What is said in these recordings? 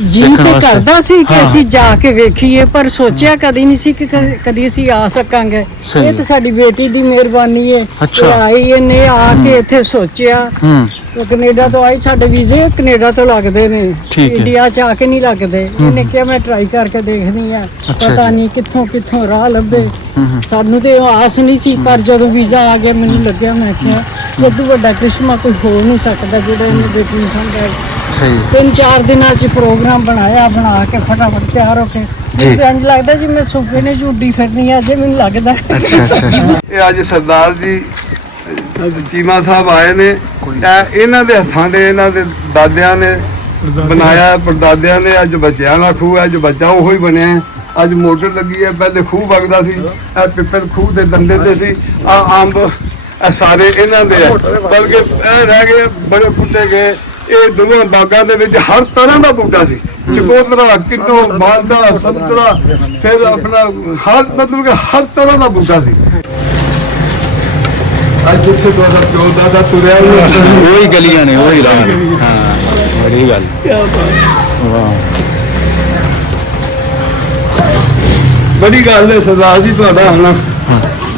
ਜੀ ਤੇ ਕਰਦਾ ਸੀ ਕਿ ਅਸੀਂ ਜਾ ਕੇ ਵੇਖੀਏ, ਪਰ ਸੋਚਿਆ ਕਦੀ ਨਹੀਂ ਸੀ ਕਿ ਕਦੀ ਅਸੀਂ ਆ ਸਕਾਂਗੇ। ਇਹ ਤਾਂ ਸਾਡੀ ਬੇਟੀ ਦੀ ਮਿਹਰਬਾਨੀ ਹੈ। ਆਈ ਇਹਨੇ ਆ ਕੇ ਇੱਥੇ ਸੋਚਿਆ। ਕੈਨੇਡਾ ਤੋਂ ਆਈ, ਸਾਡੇ ਵੀਜ਼ੇ ਕੈਨੇਡਾ ਤੋਂ ਲੱਗਦੇ ਨੇ, ਇੰਡੀਆ ਚ ਆ ਕੇ ਨਹੀਂ ਲੱਗਦੇ। ਇਹਨੇ ਕਿਹਾ ਮੈਂ ਟਰਾਈ ਕਰਕੇ ਦੇਖਦੀ ਆ, ਪਤਾ ਨਹੀਂ ਕਿੱਥੋਂ ਰਾਹ ਲੱਭੇ। ਸਾਨੂੰ ਤੇ ਆਸ ਨਹੀਂ ਸੀ, ਪਰ ਜਦੋਂ ਵੀਜ਼ਾ ਆ ਗਿਆ ਮੈਨੂੰ ਲੱਗਿਆ, ਮੈਂ ਕਿਹਾ ਇਦੋਂ ਵੱਡਾ ਕ੍ਰਿਸ਼ਮਾ ਕੋਈ ਹੋ ਨਹੀਂ ਸਕਦਾ ਜਿਹੜਾ ਇਹਨੇ ਬੇਟੀ ਨੂੰ ਸਮਝਾਇਆ। 3-4 ਦਿਨਾਂ ਚ ਪ੍ਰੋਗਰਾਮ ਬਣਾ ਕੇ ਫਟਾਫਟ ਤਿਆਰ ਹੋ ਕੇ ਇੰਝ ਲੱਗਦਾ ਜੀ ਮੈਂ ਸੁਪਨੇ ਨੇ ਝੂਡੀ ਫਿਰਨੀ ਆ। ਜੇ ਮੈਨੂੰ ਲੱਗਦਾ ਇਹ ਅੱਜ ਸਰਦਾਰ ਜੀ ਚੀਮਾ ਸਾਹਿਬ ਆਏ ਨੇ। ਇਹਨਾਂ ਦੇ ਹੱਥਾਂ ਦੇ, ਇਹਨਾਂ ਦੇ ਦਾਦਿਆਂ ਨੇ ਬਣਾਇਆ, ਪੜਦਾਦਿਆਂ ਨੇ। ਅੱਜ ਬੱਚਿਆਂ ਦਾ ਖੂਹ, ਅੱਜ ਬੱਚਾ ਉਹੋ ਹੀ ਬਣਿਆ। ਅੱਜ ਮੋਟਰ ਲੱਗੀ ਹੈ, ਪਹਿਲੇ ਖੂਹ ਵਗਦਾ ਸੀ। ਇਹ ਪਿੱਪਲ ਖੂਹ ਦੇ ਡੰਡੇ ਤੇ ਸੀ। ਆ ਅੰਬ ਇਹ ਸਾਰੇ ਇਹਨਾਂ ਦੇ ਆ, ਬਲਕਿ ਇਹ ਰਹਿ ਗਏ ਬੜੇ ਪੁੱਟੇ ਗਏ। ਇਹ ਦੋਵਾਂ ਬਾਗਾਂ ਦੇ ਵਿੱਚ ਹਰ ਤਰ੍ਹਾਂ ਦਾ ਬੂਟਾ ਸੀ, ਚਕੋਤਰਾ, ਕਿੰਨੋ, ਮਾਲਦਾ, ਸੰਤਰਾ, ਫਿਰ ਆਪਣਾ ਹਰ ਮਤਲਬ ਕਿ ਹਰ ਤਰ੍ਹਾਂ ਦਾ ਬੂਟਾ ਸੀ। ਅੱਜ ਜਿੱਥੇ ਤੁਹਾਡਾ ਪਿਓ ਦਾਦਾ ਤੁਰਿਆ ਉਹੀ ਗਲੀਆਂ ਨੇ, ਉਹੀ ਰਾਹ। ਹਾਂ, ਬੜੀ ਗੱਲ। ਵਾਹ, ਬੜੀ ਗੱਲ ਹੈ ਸਰਦਾਰ ਜੀ ਤੁਹਾਡਾ ਆਉਣਾ।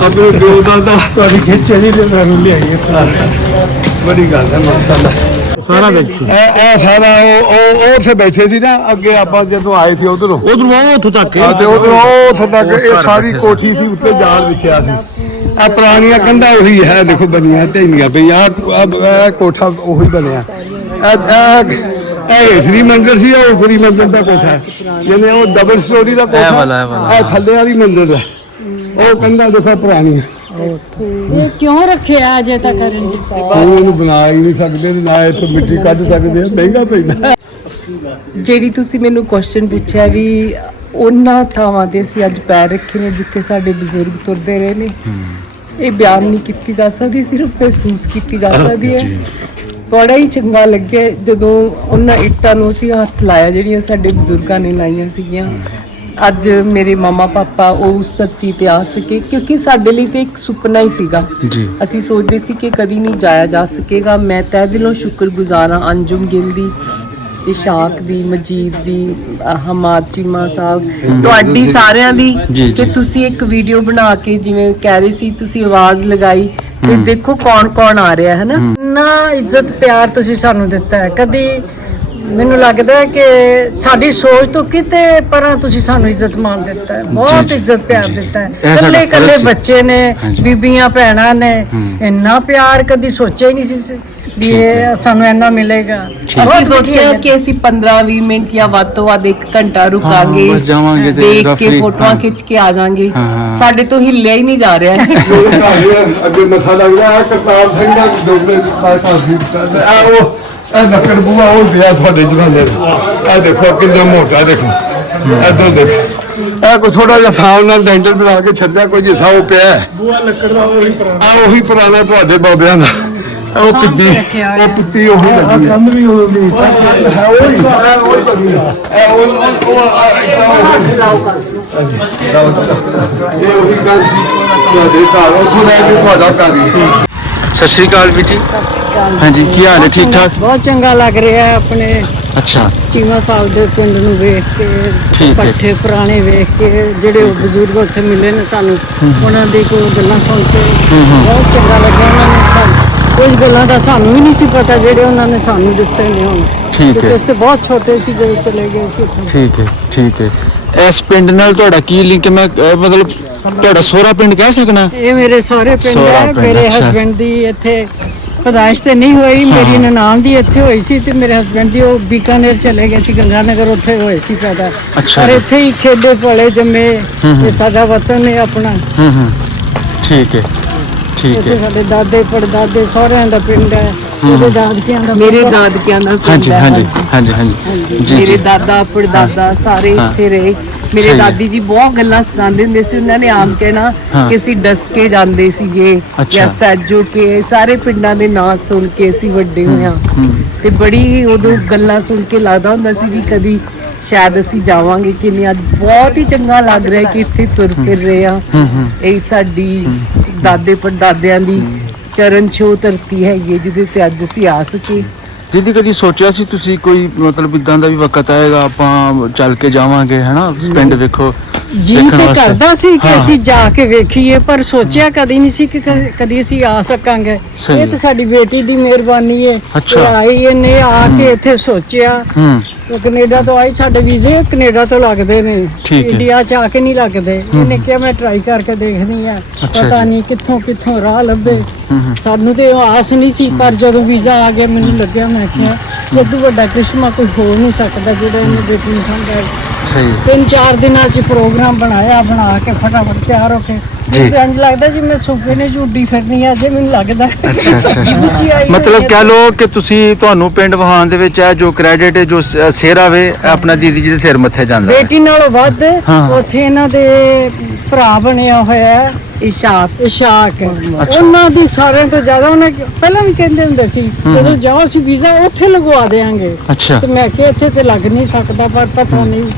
ਆਪਣੇ ਪਿਓ ਦਾਦਾ ਤੁਹਾਡੀ ਖਿੱਚ ਨਹੀਂ ਤੇ ਮੈਨੂੰ ਲਿਆਈਏ। ਬੜੀ ਗੱਲ ਹੈ ਮਾਸ਼ਾਅੱਲਾ। ਸਾਰਾ ਦੇਖੀ ਇਹ ਸਾਰਾ ਉਹ ਉੱਥੇ ਬੈਠੇ ਸੀ ਨਾ ਅੱਗੇ, ਆਪਾਂ ਜਦੋਂ ਆਏ ਸੀ ਉਧਰੋਂ ਉੱਥੋਂ ਤੱਕ ਤੇ ਉਧਰੋਂ ਉੱਥੇ ਤੱਕ ਇਹ ਸਾਰੀ ਕੋਠੀ ਸੀ, ਉੱਤੇ ਜਾਲ ਵਿਛਿਆ ਸੀ। ਆ ਪੁਰਾਣੀਆਂ ਕੰਧਾਂ ਉਹੀ ਹੈ, ਦੇਖੋ ਬਣੀਆਂ ਢੇਈਆਂ ਪਈਆਂ। ਇਹ ਕੋਠਾ ਉਹੀ ਬਣਿਆ। ਇਹ ਹੇਠਲੀ ਮੰਜ਼ਿਲ ਸੀ, ਉਹ ਉਤਲੀ ਮੰਜ਼ਿਲ ਦਾ ਕੋਠਾ, ਜਿਵੇਂ ਉਹ ਡਬਲ ਸਟੋਰੀ ਦਾ ਕੋਠਾ। ਇਹ ਥੱਲੇ ਵਾਲੀ ਮੰਜ਼ਿਲ ਹੈ। ਉਹ ਕੰਧਾਂ ਦੇਖੋ ਪੁਰਾਣੀਆਂ। ਇਹ ਕਿਉਂ ਰੱਖਿਆ ਅਜੇ ਤੱਕ ਉਹਨੂੰ ਬਣਾ ਹੀ ਨਹੀਂ ਸਕਦੇ, ਨਾ ਇੱਥੋਂ ਮਿੱਟੀ ਕੱਢ ਸਕਦੇ। ਮਹਿੰਗਾ ਪੈਂਦਾ। ਜਿਹੜੀ ਤੁਸੀਂ ਮੈਨੂੰ ਕੁਐਸਚਨ ਪੁੱਛਿਆ ਵੀ ਉਹਨਾਂ ਥਾਵਾਂ ਤੇ ਅਸੀਂ ਅੱਜ ਪੈਰ ਰੱਖੇ ਨੇ ਜਿੱਥੇ ਸਾਡੇ ਬਜ਼ੁਰਗ ਤੁਰਦੇ ਰਹੇ ਨੇ, ਇਹ ਬਿਆਨ ਨਹੀਂ ਕੀਤੀ ਜਾ ਸਕਦੀ, ਸਿਰਫ ਮਹਿਸੂਸ ਕੀਤੀ ਜਾ ਸਕਦੀ ਹੈ। ਬੜਾ ਹੀ ਚੰਗਾ ਲੱਗਿਆ ਜਦੋਂ ਉਹਨਾਂ ਇੱਟਾਂ ਨੂੰ ਅਸੀਂ ਹੱਥ ਲਾਇਆ ਜਿਹੜੀਆਂ ਸਾਡੇ ਬਜ਼ੁਰਗਾਂ ਨੇ ਲਾਈਆਂ ਸੀਗੀਆਂ। ਅੱਜ ਮੇਰੇ ਮਾਮਾ ਪਾਪਾ ਉਹ ਉਸ ਧਰਤੀ ਤੇ ਆ ਸਕੇ, ਕਿਉਂਕਿ ਸਾਡੇ ਲਈ ਤੇ ਇੱਕ ਸੁਪਨਾ ਹੀ ਸੀਗਾ। ਅਸੀਂ ਸੋਚਦੇ ਸੀ ਕਿ ਕਦੀ ਨਹੀਂ ਜਾਇਆ ਜਾ ਸਕੇਗਾ। ਮੈਂ ਤਹਿ ਦਿਲੋਂ ਸ਼ੁਕਰਗੁਜ਼ਾਰ ਹਾਂ ਅੰਜੁਮ ਗਿੱਲ ਦੀ, ਇਸ਼ਾਕ ਦੀ, ਮਜੀਦ ਦੀ, ਹਮਾਦ ਚੀਮਾ ਸਾਹਿਬ, ਤੁਹਾਡੀ ਸਾਰਿਆਂ ਦੀ ਕਿ ਤੁਸੀਂ ਇੱਕ ਵੀਡੀਓ ਬਣਾ ਕੇ ਜਿਵੇਂ ਕਹਿ ਰਹੇ ਸੀ ਤੁਸੀਂ ਆਵਾਜ਼ ਲਗਾਈ ਤੇ ਦੇਖੋ ਕੌਣ ਆ ਰਿਹਾ ਹੈ ਨਾ। ਨਾ ਇੱਜ਼ਤ ਪਿਆਰ ਤੁਸੀਂ ਸਾਨੂੰ ਦਿੱਤਾ ਹੈ। ਕਦੀ ਮੈਨੂੰ ਲੱਗਦਾ ਹੈ ਕਿ ਸਾਡੀ ਸੋਚ ਤੋਂ ਕਿਤੇ ਪਰਾਂ ਤੁਸੀਂ ਸਾਨੂੰ ਇੱਜ਼ਤ ਮਾਣ ਦਿੱਤਾ ਹੈ, ਬਹੁਤ ਇੱਜ਼ਤ ਪਿਆਰ ਦਿੱਤਾ ਹੈ। ਇਕੱਲੇ ਬੱਚੇ ਨੇ, ਬੀਬੀਆਂ ਭੈਣਾਂ ਨੇ, ਇੰਨਾ ਪਿਆਰ ਕਦੀ ਸੋਚਿਆ ਹੀ ਨਹੀਂ ਸੀ ਵੀ ਇਹ ਸਾਨੂੰ ਇੰਨਾ ਮਿਲੇਗਾ। ਅਸੀਂ ਸੋਚਿਆ ਕਿ ਅਸੀਂ 15-20 ਮਿੰਟ ਜਾਂ ਵੱਧ ਤੋਂ ਵੱਧ 1 ਘੰਟਾ ਰੁਕਾਂਗੇ, ਦੇਖ ਕੇ ਫੋਟੋਆਂ ਖਿੱਚ ਕੇ ਆ ਜਾਾਂਗੇ। ਸਾਡੇ ਤੋਂ ਹਿੱਲਿਆ ਹੀ ਨਹੀਂ ਜਾ ਰਿਹਾ। ਅੱਗੇ ਮਸਾ ਲੱਗਦਾ ਕਰਤਾਰ ਸਿੰਘ ਦਾ ਦੋਗਲੇ ਪਾਸਾ ਸੀ। ਇਹ ਨੱਕੜ ਬੂਆ ਉਹ ਪਿਆ ਤੁਹਾਡੇ ਜਵਾਨੇ ਦਾ। ਇਹ ਦੇਖੋ ਕਿੰਨਾ ਮੋਟਾ, ਦੇਖੋ ਇੱਧਰ ਦੇਖੋ। ਇਹ ਕੋਈ ਥੋੜਾ ਜਿਹਾ ਸਾਲ ਨਾਲ ਡੈਂਟਲ ਬਣਾ ਕੇ ਛੱਡਿਆ ਕੋਈ ਜਿਸਾ ਉਹ ਪਿਆ ਬੂਆ ਲੱਕੜ ਦਾ ਉਹੀ ਪੁਰਾਣਾ ਤੁਹਾਡੇ ਬਾਬਿਆਂ ਦਾ। ਉਹ ਪਿੱਤੀ ਉਹੀ ਲੱਗੀ ਹੈ। ਕੰਧ ਵੀ ਉਹੀ ਸਤਿ ਸ਼੍ਰੀ ਅਕਾਲ ਵੀਰ ਜੀ। ਹਾਂਜੀ, ਕੀ ਹਾਲ ਹੈ? ਠੀਕ ਠਾਕ? ਬਹੁਤ ਚੰਗਾ ਲੱਗ ਰਿਹਾ ਹੈ ਆਪਣੇ ਅੱਛਾ ਚੀਮਾ ਸਾਹਿਬ ਦੇ ਪਿੰਡ ਨੂੰ ਵੇਖ ਕੇ, ਪੱਠੇ ਪੁਰਾਣੇ ਵੇਖ ਕੇ, ਜਿਹੜੇ ਬਜ਼ੁਰਗ ਉੱਥੇ ਮਿਲੇ ਨੇ ਸਾਨੂੰ, ਉਹਨਾਂ ਦੀ ਕੋਈ ਗੱਲਾਂ ਸੁਣ ਕੇ ਬਹੁਤ ਚੰਗਾ ਲੱਗਿਆ। ਉਹਨਾਂ ਨੇ ਸਾਨੂੰ ਕੁਝ ਗੱਲਾਂ ਦਾ ਸਾਨੂੰ ਵੀ ਨਹੀਂ ਸੀ ਪਤਾ ਜਿਹੜੇ ਉਹਨਾਂ ਨੇ ਸਾਨੂੰ ਦੱਸੇ ਨੇ ਹੁਣ। ਠੀਕ ਹੈ। ਅਸੀਂ ਬਹੁਤ ਛੋਟੇ ਸੀ ਜਦੋਂ ਚਲੇ ਗਏ ਸੀ ਉੱਥੇ। ਠੀਕ ਹੈ, ਠੀਕ ਹੈ। ਇਸ ਪਿੰਡ ਨਾਲ ਤੁਹਾਡਾ ਕੀ ਲਿੰਕ ਹੈ? ਮੈਂ ਮਤਲਬ ਤੁਹਾਡਾ ਸਹੁਰਾ ਪਿੰਡ ਕਹਿ ਸਕਣਾ? ਇਹ ਮੇਰੇ ਸਹੁਰੇ ਪਿੰਡ ਹੈ। ਮੇਰੇ ਹਸਬੈਂਡ ਦੀ ਇੱਥੇ ਪਦਾਇਸ਼ ਤੇ ਨਹੀਂ ਹੋਈ, ਮੇਰੀ ਨਨਾਣ ਦੀ ਇੱਥੇ ਹੋਈ ਸੀ ਤੇ ਮੇਰੇ ਹਸਬੈਂਡ ਦੀ ਉਹ ਬੀਕਾਨੇਰ ਚਲੇ ਗਏ ਸੀ, ਗੰਗਾਨਗਰ, ਉੱਥੇ ਹੋਏ ਸੀ ਪੈਦਾ। ਪਰ ਇੱਥੇ ਹੀ ਖੇਡੇ ਪਲੇ ਜੰਮੇ। ਇਹ ਸਾਡਾ ਵਤਨ ਹੈ ਆਪਣਾ। ਠੀਕ ਹੈ, ਠੀਕ ਹੈ। ਸਾਡੇ ਦਾਦੇ ਪੜਦਾਦੇ ਸਹੁਰਿਆਂ ਦਾ ਪਿੰਡ ਹੈ। ਮੇਰੇ ਦਾਦਕਿਆਂ ਦਾ ਮੇਰੇ ਦਾਦਕਿਆਂ ਦਾ ਹਾਂਜੀ ਹਾਂਜੀ ਹਾਂਜੀ ਹਾਂਜੀ। ਮੇਰੇ ਦਾਦਾ ਪੜਦਾਦਾ ਸਾਰੇ ਇੱਥੇ ਰਹੇ। ਮੇਰੇ ਦਾਦੀ ਜੀ ਬਹੁਤ ਗੱਲਾਂ ਸੁਣਾਉਂਦੇ ਹੁੰਦੇ ਸੀ। ਉਹਨਾਂ ਨੇ ਆਮ ਕਹਿਣਾ ਕਿ ਅਸੀਂ ਡਸ ਕੇ ਜਾਂਦੇ ਸੀਗੇ ਜਾਂ ਸੱਜੋ ਕੇ, ਸਾਰੇ ਪਿੰਡਾਂ ਦੇ ਨਾਂ ਸੁਣ ਕੇ ਅਸੀਂ ਵੱਡੇ ਹੋਏ ਹਾਂ। ਤੇ ਬੜੀ ਉਦੋਂ ਗੱਲਾਂ ਸੁਣ ਕੇ ਲੱਗਦਾ ਹੁੰਦਾ ਸੀ ਵੀ ਕਦੀ ਸ਼ਾਇਦ ਅਸੀਂ ਜਾਵਾਂਗੇ ਕਿ ਨਹੀਂ। ਅੱਜ ਬਹੁਤ ਹੀ ਚੰਗਾ ਲੱਗ ਰਿਹਾ ਕਿ ਇੱਥੇ ਤੁਰ ਫਿਰ ਰਹੇ ਆ। ਇਹ ਸਾਡੀ ਦਾਦੇ ਪੜਦਾਦਿਆਂ ਦੀ ਚਰਨ ਛੋਹ ਧਰਤੀ ਹੈਗੀ ਜਿਹਦੇ ਤੇ ਅੱਜ ਅਸੀਂ ਆ ਸਕੇ। ਦੀਦੀ ਕਦੀ ਸੋਚਿਆ ਸੀ ਤੁਸੀਂ ਕੋਈ ਮਤਲਬ ਇਦਾਂ ਦਾ ਵੀ ਵਕਤ ਆਏਗਾ ਆਪਾਂ ਚੱਲ ਕੇ ਜਾਵਾਂਗੇ ਹਨਾ ਪਿੰਡ ਵੇਖੋ ਜੀ ਦੇਖਣ ਤੇ ਵਾਸਤੇ? ਕਰਦਾ ਸੀ ਕਿ ਹਾਂ। ਅਸੀਂ ਜਾ ਕੇ ਵੇਖੀਏ ਪਰ ਸੋਚਿਆ ਕਦੀ ਨਹੀਂ ਸੀ ਕਿ ਕਦੀ ਅਸੀਂ ਆ ਸਕਾਂਗੇ। ਸਹੀ ਇਹ ਹੈ। ਤਾਂ ਸਾਡੀ ਬੇਟੀ ਦੀ ਮਿਹਰਬਾਨੀ ਹੈ। ਅੱਛਾ। ਇਹ ਆਈ ਇਹਨੇ ਆ ਕੇ ਇੱਥੇ ਸੋਚਿਆ। ਹੂੰ ਉਹ ਕੈਨੇਡਾ ਤੋਂ ਆਈ, ਸਾਡੇ ਵੀਜ਼ੇ ਕੈਨੇਡਾ ਤੋਂ ਲੱਗਦੇ ਨੇ, ਠੀਕ ਹੈ। ਇੰਡੀਆ ਚ ਆ ਕੇ ਨਹੀਂ ਲੱਗਦੇ। ਇਹਨੇ ਕਿਹਾ ਮੈਂ ਟਰਾਈ ਕਰਕੇ ਦੇਖਦੀ ਆ, ਅੱਛਾ ਪਤਾ ਜੀ। ਨਹੀਂ ਕਿੱਥੋਂ ਰਾਹ ਲੱਭੇ। ਸਾਨੂੰ ਤੇ ਆਸ ਨਹੀਂ ਸੀ, ਪਰ ਜਦੋਂ ਵੀਜ਼ਾ ਆ ਗਿਆ ਮੈਨੂੰ ਲੱਗਿਆ, ਮੈਂ ਕਿਹਾ ਇਦੋਂ ਵੱਡਾ ਕ੍ਰਿਸ਼ਮਾ ਕੋਈ ਹੋ ਨਹੀਂ ਸਕਦਾ ਜਿਹੜਾ ਇਹਨੇ ਬੇਟੀ ਨੂੰ ਸਮਝਾਇਆ। ਸਹੀ 3-4 ਦਿਨਾਂ ਚ ਪ੍ਰੋਗਰਾਮ ਬਣਾ ਕੇ ਫਟਾਫਟ ਤਿਆਰ ਹੋ ਕੇ ਜੀ। ਮੈਨੂੰ ਇੰਝ ਲੱਗਦਾ ਜੀ ਮੈਂ ਸੁਪਨੇ ਨੇ ਝੂਡੀ ਫਿਰਨੀ ਆ ਜੇ ਮੈਨੂੰ ਲੱਗਦਾ ਅੱਛਾ ਸੱਚੀ ਮੁੱਚੀ ਆਈ ਮਤਲਬ ਹੋਈ ਹੈ। ਕਹਿ ਲੋ ਕਿ ਤੁਸੀਂ ਤੁਹਾਨੂੰ ਪਿੰਡ ਵਹਾਨ ਦੇ ਵਿੱਚ ਹੈ ਜੋ ਕ੍ਰੈਡਿਟ ਹੈ ਜੋ ਸਿਰ ਆਵੇ ਆਪਣਾ ਦੀਦੀ ਜੀ ਦੇ ਸਿਰ ਮੱਥੇ ਜਾਂਦਾ ਹੈ। ਬੇਟੀ ਨਾਲੋਂ ਵੱਧ ਹਾਂ। ਉੱਥੇ ਇਹਨਾਂ ਦੇ ਭਰਾ ਬਣਿਆ ਹੋਇਆ ਹੈ ਇਸ਼ਾਕ। ਅੱਛਾ। ਉਹਨਾਂ ਦੀ ਸਾਰਿਆਂ ਤੋਂ ਜ਼ਿਆਦਾ ਉਹਨੇ ਪਹਿਲਾਂ ਵੀ ਕਹਿੰਦੇ ਹੁੰਦੇ ਸੀ ਜਦੋਂ ਜਾਓ ਅਸੀਂ ਵੀਜ਼ਾ ਉੱਥੇ ਲਗਵਾ ਦੇਾਂਗੇ। ਅੱਛਾ ਤੇ ਮੈਂ ਕਿਹਾ ਇੱਥੇ ਤੇ ਲੱਗ ਨਹੀਂ ਸਕਦਾ, ਪਰ ਪਤਾ ਨਹੀਂ।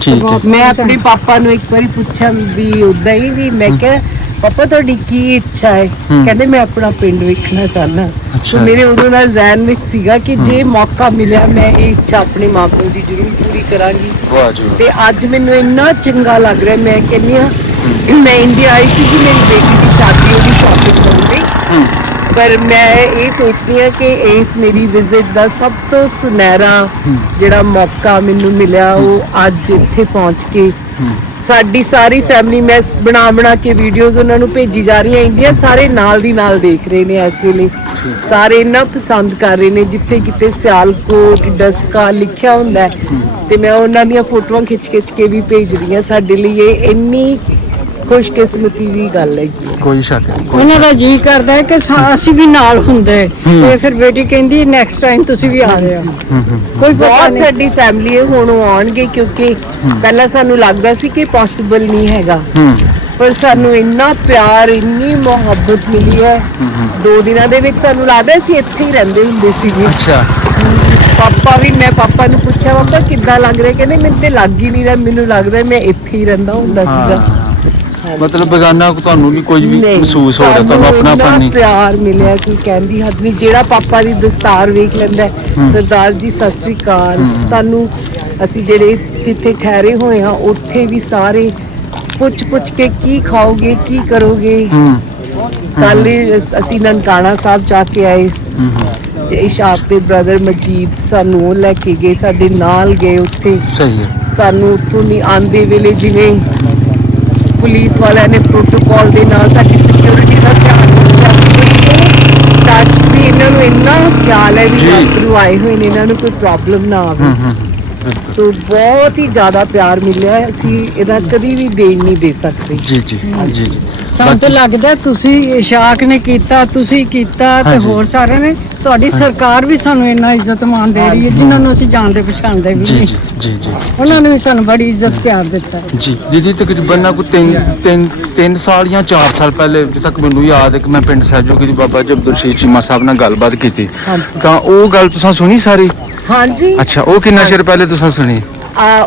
ਠੀਕ ਹੈ ਮੈਂ ਆਪਣੇ ਪਾਪਾ ਨੂੰ ਇੱਕ ਵਾਰੀ ਪੁੱਛਿਆ ਵੀ ਉਦਾਂ ਹੀ ਵੀ, ਮੈਂ ਕਿਹਾ ਪਾਪਾ ਤੁਹਾਡੀ ਕੀ ਇੱਛਾ ਹੈ? ਕਹਿੰਦੇ ਮੈਂ ਆਪਣਾ ਪਿੰਡ ਵੇਖਣਾ ਚਾਹੁੰਦਾ। ਅੱਛਾ। ਤੇ ਮੇਰੇ ਉਦੋਂ ਦਾ ਜ਼ਿਹਨ ਵਿੱਚ ਸੀਗਾ ਕਿ ਜੇ ਮੌਕਾ ਮਿਲਿਆ ਮੈਂ ਇਹ ਇੱਛਾ ਆਪਣੇ ਮਾਪਿਆਂ ਦੀ ਜ਼ਰੂਰ ਪੂਰੀ ਕਰਾਂਗੀ। ਵਾਹ ਜੀ ਤੇ ਅੱਜ ਮੈਨੂੰ ਇੰਨਾ ਚੰਗਾ ਲੱਗ ਰਿਹਾ। ਮੈਂ ਕਹਿੰਦੀ ਹਾਂ ਮੈਂ ਇੰਡੀਆ ਆਈ ਸੀ ਕਿ ਮੇਰੀ ਬੇਟੀ ਦੀ ਸ਼ਾਦੀ ਉਹਦੀ ਸ਼ਾਪਿੰਗ ਕਰਨ ਲਈ, ਪਰ ਮੈਂ ਇਹ ਸੋਚਦੀ ਹਾਂ ਕਿ ਇਸ ਮੇਰੀ ਵਿਜ਼ਿਟ ਦਾ ਸਭ ਤੋਂ ਸੁਨਹਿਰਾ ਜਿਹੜਾ ਮੌਕਾ ਮੈਨੂੰ ਮਿਲਿਆ ਉਹ ਅੱਜ ਇੱਥੇ ਪਹੁੰਚ ਕੇ ਸਾਡੀ ਸਾਰੀ ਫੈਮਿਲੀ, ਮੈਂ ਬਣਾ ਕੇ ਵੀਡੀਓਜ਼ ਉਹਨਾਂ ਨੂੰ ਭੇਜੀ ਜਾ ਰਹੀ ਹਾਂ ਇੰਡੀਆ, ਸਾਰੇ ਨਾਲ ਦੀ ਨਾਲ ਦੇਖ ਰਹੇ ਨੇ ਇਸ ਵੇਲੇ। ਸਾਰੇ ਇੰਨਾ ਪਸੰਦ ਕਰ ਰਹੇ ਨੇ, ਜਿੱਥੇ ਕਿਤੇ ਸਿਆਲਕੋਟ ਡਸਕਾ ਲਿਖਿਆ ਹੁੰਦਾ ਹੈ ਤੇ ਮੈਂ ਉਹਨਾਂ ਦੀਆਂ ਫੋਟੋਆਂ ਖਿੱਚ ਕੇ ਵੀ ਭੇਜ ਰਹੀ ਹਾਂ। ਸਾਡੇ ਲਈ ਇਹ ਇੰਨੀ ਖੁਸ਼ਕਿਸਮਤੀ ਦੀ ਗੱਲ ਹੈ। ਕੋਈ ਸ਼ੱਕ ਨਹੀਂ ਉਹਨਾਂ ਦਾ ਜੀ ਕਰਦਾ ਹੈ ਕਿ ਅਸੀਂ ਵੀ ਨਾਲ ਹੁੰਦੇ। ਤੇ ਫਿਰ ਬੇਟੀ ਕਹਿੰਦੀ ਨੈਕਸਟ ਟਾਈਮ ਤੁਸੀਂ ਵੀ ਆ ਰਹੇ ਹੋ। ਕੋਈ ਪਤਾ ਬਹੁਤ ਨਹੀਂ। ਸਾਡੀ ਫੈਮਿਲੀ ਹੁਣ ਉਹ ਆਉਣਗੇ, ਕਿਉਂਕਿ ਪਹਿਲਾਂ ਸਾਨੂੰ ਲੱਗਦਾ ਸੀ ਕਿ ਪੋਸੀਬਲ ਨਹੀਂ ਹੈਗਾ, ਪਰ ਸਾਨੂੰ ਇੰਨਾ ਪਿਆਰ ਇੰਨੀ ਮੁਹੱਬਤ ਮਿਲੀ ਹੈ। 2 ਦਿਨਾਂ ਦੇ ਵਿੱਚ ਸਾਨੂੰ ਲੱਗਦਾ ਸੀ ਇੱਥੇ ਹੀ ਰਹਿੰਦੇ ਹੁੰਦੇ ਸੀਗੇ। ਅੱਛਾ ਮੈਂ ਪਾਪਾ ਨੂੰ ਪੁੱਛਿਆ ਪਾਪਾ ਕਿੱਦਾਂ ਲੱਗ ਰਿਹਾ? ਕਹਿੰਦੇ ਮੈਨੂੰ ਤੇ ਲੱਗ ਹੀ ਨਹੀਂ ਰਿਹਾ, ਮੈਨੂੰ ਲੱਗਦਾ ਮੈਂ ਇੱਥੇ ਹੀ ਰਹਿੰਦਾ ਹੁੰਦਾ ਸੀਗਾ। ਮਤਲਬ ਬੇਗਾਨਾ ਤੁਹਾਨੂੰ ਨਹੀਂ ਕੋਈ ਵੀ ਨਹੀਂ, ਮਹਿਸੂਸ ਹੋ ਰਿਹਾ, ਸਾਨੂੰ ਤੁਹਾਨੂੰ ਆਪਣਾ ਇੰਨਾ ਨਹੀਂ। ਪਿਆਰ ਮਿਲਿਆ ਕਿ ਕਹਿੰਦੀ ਹੱਦ ਨਹੀਂ। ਜਿਹੜਾ ਪਾਪਾ ਦੀ ਦਸਤਾਰ ਵੇਖ ਲੈਂਦਾ ਹੈ, ਸਰਦਾਰ ਜੀ ਸਤਿ ਸ੍ਰੀ ਅਕਾਲ। ਸਾਨੂੰ ਅਸੀਂ ਜਿਹੜੇ ਕਿੱਥੇ ਠਹਿਰੇ ਹੋਏ ਹਾਂ ਉੱਥੇ ਵੀ ਸਾਰੇ ਪੁੱਛ ਕੇ ਕੀ ਖਾਓਗੇ ਕੀ ਕਰੋਗੇ। ਕੱਲ ਅਸੀਂ ਨਨਕਾਣਾ ਸਾਹਿਬ ਜਾ ਕੇ ਆਏ ਤੇ ਇਸ਼ਾਕ ਦੇ ਬ੍ਰਦਰ ਮਜੀਦ ਸਾਨੂੰ ਉਹ ਲੈ ਕੇ ਗਏ, ਸਾਡੇ ਨਾਲ ਗਏ ਉੱਥੇ। ਸਹੀ ਹੈ ਸਾਨੂੰ ਉੱਥੋਂ ਦੀ ਆਂਦੇ ਵੇਲੇ ਜਿਵੇਂ ਪੁਲਿਸ ਵਾਲਿਆਂ ਨੇ ਪ੍ਰੋਟੋਕਾਲ ਦੇ ਨਾਲ ਸਾਡੀ ਸਿਕਿਉਰਿਟੀ ਦਾ ਧਿਆਨ ਰੱਖਿਆ, ਟੱਚ ਵੀ ਇਹਨਾਂ ਨੂੰ ਇੰਨਾ ਖਿਆਲ ਹੈ ਵੀ ਜੀ। ਯਾਤਰੂ ਆਏ ਹੋਏ ਨੇ, ਇਹਨਾਂ ਨੂੰ ਕੋਈ ਪ੍ਰੋਬਲਮ ਨਾ ਆਵੇ। ਸੋ ਬਹੁਤ ਹੀ ਜ਼ਿਆਦਾ ਪਿਆਰ ਮਿਲਿਆ, ਅਸੀਂ ਇਹਦਾ ਕਦੀ ਵੀ ਦੇਣ ਨਹੀਂ ਦੇ ਸਕਦੇ। ਜੀ ਜੀ ਜੀ ਜੀ ਸਾਨੂੰ ਤਾਂ ਲੱਗਦਾ ਤੁਸੀਂ ਇਸ਼ਾਕ ਨੇ ਕੀਤਾ, ਤੁਸੀਂ ਕੀਤਾ ਤੇ ਹਾਂਜੀ। ਹੋਰ ਸਾਰਿਆਂ ਨੇ। ਤੁਹਾਡੀ ਸਰਕਾਰ ਵੀ ਸਾਨੂੰ ਇੰਨਾ ਇੱਜ਼ਤ ਮਾਣ ਦੇ ਰਹੀ ਹੈ, ਜਿਨ੍ਹਾਂ ਨੂੰ ਅਸੀਂ ਜਾਣਦੇ ਪਛਾਣਦੇ ਵੀ ਜੀ ਨਹੀਂ। ਜੀ ਜੀ ਜੀ ਉਹਨਾਂ ਨੇ ਵੀ ਸਾਨੂੰ ਬੜੀ ਇੱਜ਼ਤ ਪਿਆਰ ਦਿੱਤਾ ਹੈ। ਜੀ ਦੀਦੀ ਤਕਰੀਬਨ ਨਾ ਕੋਈ 3 ਸਾਲ ਜਾਂ 4 ਸਾਲ ਪਹਿਲੇ ਜਿੱਥੇ ਤੱਕ ਮੈਨੂੰ ਯਾਦ ਹੈ ਕਿ ਮੈਂ ਪਿੰਡ ਸਹਿਜੋਗੀ ਦੀ ਬਾਬਾ ਜਬਦਰ ਸ਼ੀਰ ਚੀਮਾ ਸਾਹਿਬ ਨਾਲ ਗੱਲਬਾਤ ਕੀਤੀ, ਤਾਂ ਉਹ ਗੱਲ ਤੁਸੀਂ ਸੁਣੀ ਸਾਰੀ? ਹਾਂਜੀ। ਅੱਛਾ ਉਹ ਕਿੰਨਾ ਚਿਰ ਪਹਿਲੇ ਤੁਸੀਂ ਸੁਣੀ?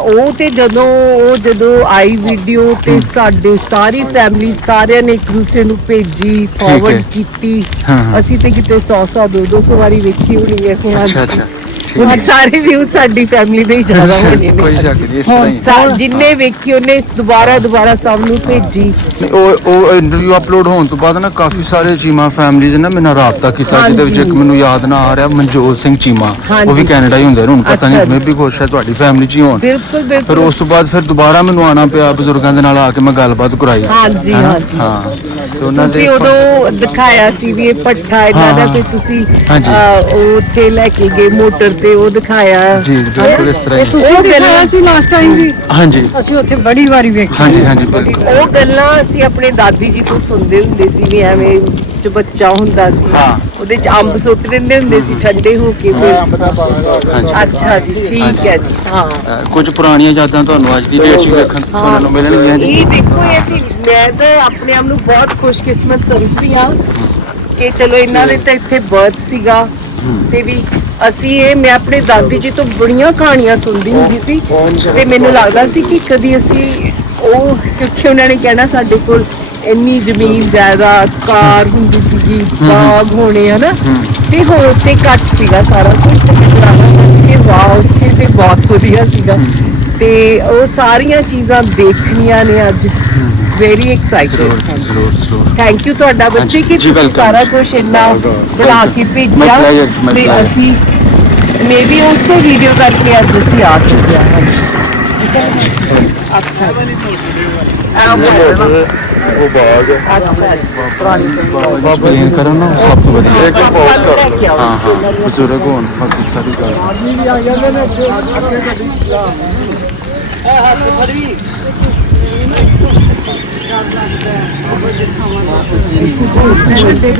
ਉਹ ਤੇ ਜਦੋਂ ਆਈ ਵੀਡੀਓ ਤੇ ਸਾਡੇ ਸਾਰੀ ਫੈਮਿਲੀ ਸਾਰਿਆਂ ਨੇ ਇੱਕ ਦੂਸਰੇ ਨੂੰ ਭੇਜੀ, ਫਾਰਵਰਡ ਕੀਤੀ। ਹਾਂ। ਅਸੀਂ ਤੇ ਕਿਤੇ 100 200 ਵਾਰੀ ਵੇਖੀ ਹੋਣੀ ਹੈ। ਹੁਣ ਅੱਛਾ ਅੱਛਾ ਠੀਕ ਹੁਣ ਸਾਰੇ ਵਿਊ ਸਾਡੀ ਫੈਮਿਲੀ ਦੇ ਹੀ ਜ਼ਿਆਦਾ ਅੱਛਾ, ਹੋਣੇ ਕੋਈ ਨੇ। ਸ਼ੱਕ ਨਹੀਂ ਇਸ ਤਰ੍ਹਾਂ ਹੀ ਜਿੰਨੇ ਵੇਖੀ ਉਹਨੇ ਦੁਬਾਰਾ ਸਭ ਨੂੰ ਭੇਜੀ। ਨਹੀਂ, ਉਹ ਇੰਟਰਵਿਊ ਅਪਲੋਡ ਹੋਣ ਤੋਂ ਬਾਅਦ ਨਾ ਕਾਫੀ ਸਾਰੇ ਚੀਮਾ ਫੈਮਿਲੀ ਨੇ ਮੇਰੇ ਨਾਲ ਰਾਬਤਾ ਕੀਤਾ, ਜਿਹਦੇ ਵਿੱਚ ਇੱਕ ਮੈਨੂੰ ਯਾਦ ਨਾ ਆ ਰਿਹਾ ਮਨਜੋਤ ਸਿੰਘ ਚੀਮਾ, ਉਹ ਵੀ ਕੈਨੇਡਾ ਹੀ ਹੁੰਦੇ ਨੇ ਹੁਣ, ਪਤਾ ਨਹੀਂ ਮੈਂ ਵੀ ਕੋਸ਼ਿਸ਼ ਹੈ ਤੁਹਾਡੀ ਫੈਮਿਲੀ 'ਚ ਹੀ ਹੋਣ। ਬਿਲਕੁਲ ਫਿਰ ਬਿਲਕੁਲ। ਉਸ ਤੋਂ ਬਾਅਦ ਫਿਰ ਦੁਬਾਰਾ ਮੈਨੂੰ ਆਣਾ ਪਿਆ, ਬਜ਼ੁਰਗਾਂ ਦੇ ਨਾਲ ਆ ਕੇ ਮੈਂ ਗੱਲਬਾਤ ਕਰਾਈ। ਹਾਂਜੀ ਹੈਨਾ? ਹਾਂਜੀ। ਹਾਂ ਤੇ ਉਹਨਾਂ ਦੇ ਤੁਸੀਂ ਉਦੋਂ ਦਿਖਾਇਆ ਸੀ ਵੀ ਇਹ ਪੱਠਾ ਇਹਨਾਂ ਦਾ, ਹਾਂ, ਤੇ ਤੁਸੀਂ ਹਾਂਜੀ। ਉਹ ਉੱਥੇ ਲੈ ਕੇ ਗਏ ਮੋਟਰ ਤੇ, ਉਹ ਦਿਖਾਇਆ। ਜੀ ਬਿਲਕੁਲ ਇਸ ਤਰ੍ਹਾਂ ਇਹ ਹੀ। ਤੁਸੀਂ ਦਿਖਾਇਆ ਸੀ ਲਾਸਟ ਟਾਈਮ ਵੀ, ਹਾਂਜੀ ਅਸੀਂ ਉੱਥੇ ਬੜੀ ਵਾਰੀ ਵੇਖੀ। ਹਾਂਜੀ ਹਾਂਜੀ ਬਿਲਕੁਲ। ਉਹ ਗੱਲਾਂ ਅਸੀਂ ਆਪਣੇ ਦਾਦੀ ਜੀ ਤੋਂ ਸੁਣਦੇ ਹੁੰਦੇ ਸੀ ਵੀ ਐਵੇਂ ਚ ਬੱਚਾ ਹੁੰਦਾ ਸੀ, ਹਾਂ। ਉਹਦੇ ਚ ਅੰਬ ਸੁੱਟ ਦਿੰਦੇ ਹੁੰਦੇ ਸੀ ਠੰਡੇ ਹੋ ਕੇ। ਫਿਰ ਹਾਂਜੀ ਅੱਛਾ ਜੀ, ਠੀਕ ਹੈ ਜੀ। ਹਾਂ, ਕੁਝ ਪੁਰਾਣੀਆਂ ਯਾਦਾਂ ਤੁਹਾਨੂੰ ਅੱਜ ਦੀ ਡੇਟ 'ਚ ਦੇਖਣ ਸੁਣਨ ਨੂੰ ਮਿਲਣਗੀਆਂ ਜੀ। ਇਹ ਦੇਖੋ ਅਸੀਂ, ਮੈਂ ਤਾਂ ਆਪਣੇ ਆਪ ਨੂੰ ਬਹੁਤ ਖੁਸ਼ਕਿਸਮਤ ਸਮਝਦੀ ਹਾਂ ਕਿ ਚਲੋ ਇਹਨਾਂ ਦੇ ਤਾਂ ਇੱਥੇ ਬਰਥ ਸੀਗਾ, ਤੇ ਵੀ ਮੈਂ ਆਪਣੇ ਦਾਦੀ ਜੀ ਤੋਂ ਬੜੀਆਂ ਕਹਾਣੀਆਂ ਸੁਣਦੀ ਹੁੰਦੀ ਸੀ, ਤੇ ਮੈਨੂੰ ਲੱਗਦਾ ਸੀ ਕਿ ਕਦੀ ਅਸੀਂ ਕਿਉਂਕਿ ਉਹਨਾਂ ਨੇ ਕਹਿਣਾ ਸਾਡੇ ਕੋਲ ਇੰਨੀ ਜ਼ਮੀਨ ਜਾਇਦਾਦ, ਕਾਰ ਹੁੰਦੀ ਸੀਗੀ, ਬਾਗ ਹੋਣੇ ਹਨਾ, ਤੇ ਹੋਰ ਤੇ ਘੱਟ ਸੀਗਾ ਸਾਰਾ ਕੁਝ। ਤੇ ਮੈਨੂੰ ਲੱਗਦਾ ਸੀ ਕਿ ਵਾਹ ਉੱਥੇ ਤੇ ਬਹੁਤ ਵਧੀਆ ਸੀਗਾ, ਤੇ ਉਹ ਸਾਰੀਆਂ ਚੀਜ਼ਾਂ ਦੇਖਣੀਆਂ ਨੇ ਅੱਜ। Very excited. ਥੈਂਕ ਯੂ ਤੁਹਾਡਾ ਬੱਚੇ ਕਿ ਜੀ, ਤੁਸੀਂ welcome। ਸਾਰਾ ਕੁਝ ਇੰਨਾ ਬਣਾ ਕੇ ਭੇਜਿਆ, my ਤੇ pleasure। ਅਸੀਂ ਮੇਬੀ ਉਸੇ ਵੀਡੀਓ ਕਰਕੇ ਅੱਜ ਅਸੀਂ ਆ ਸਕਦੇ ਹਾਂ। ਅੱਛਾ ਉਹ ਬਾਗ ਅੱਛਾ ਐਕਸਪਲੇਨ ਕਰੋ ਨਾ, ਸਭ ਤੋਂ ਵਧੀਆ। ਇੱਕ ਪੌਜ਼ ਕਰ ਲਓ। ਹਾਂ ਹਾਂ, ਬਜ਼ੁਰਗ ਹੋਣ ਬਾਕੀ ਸਾਰੀ ਗੱਲ।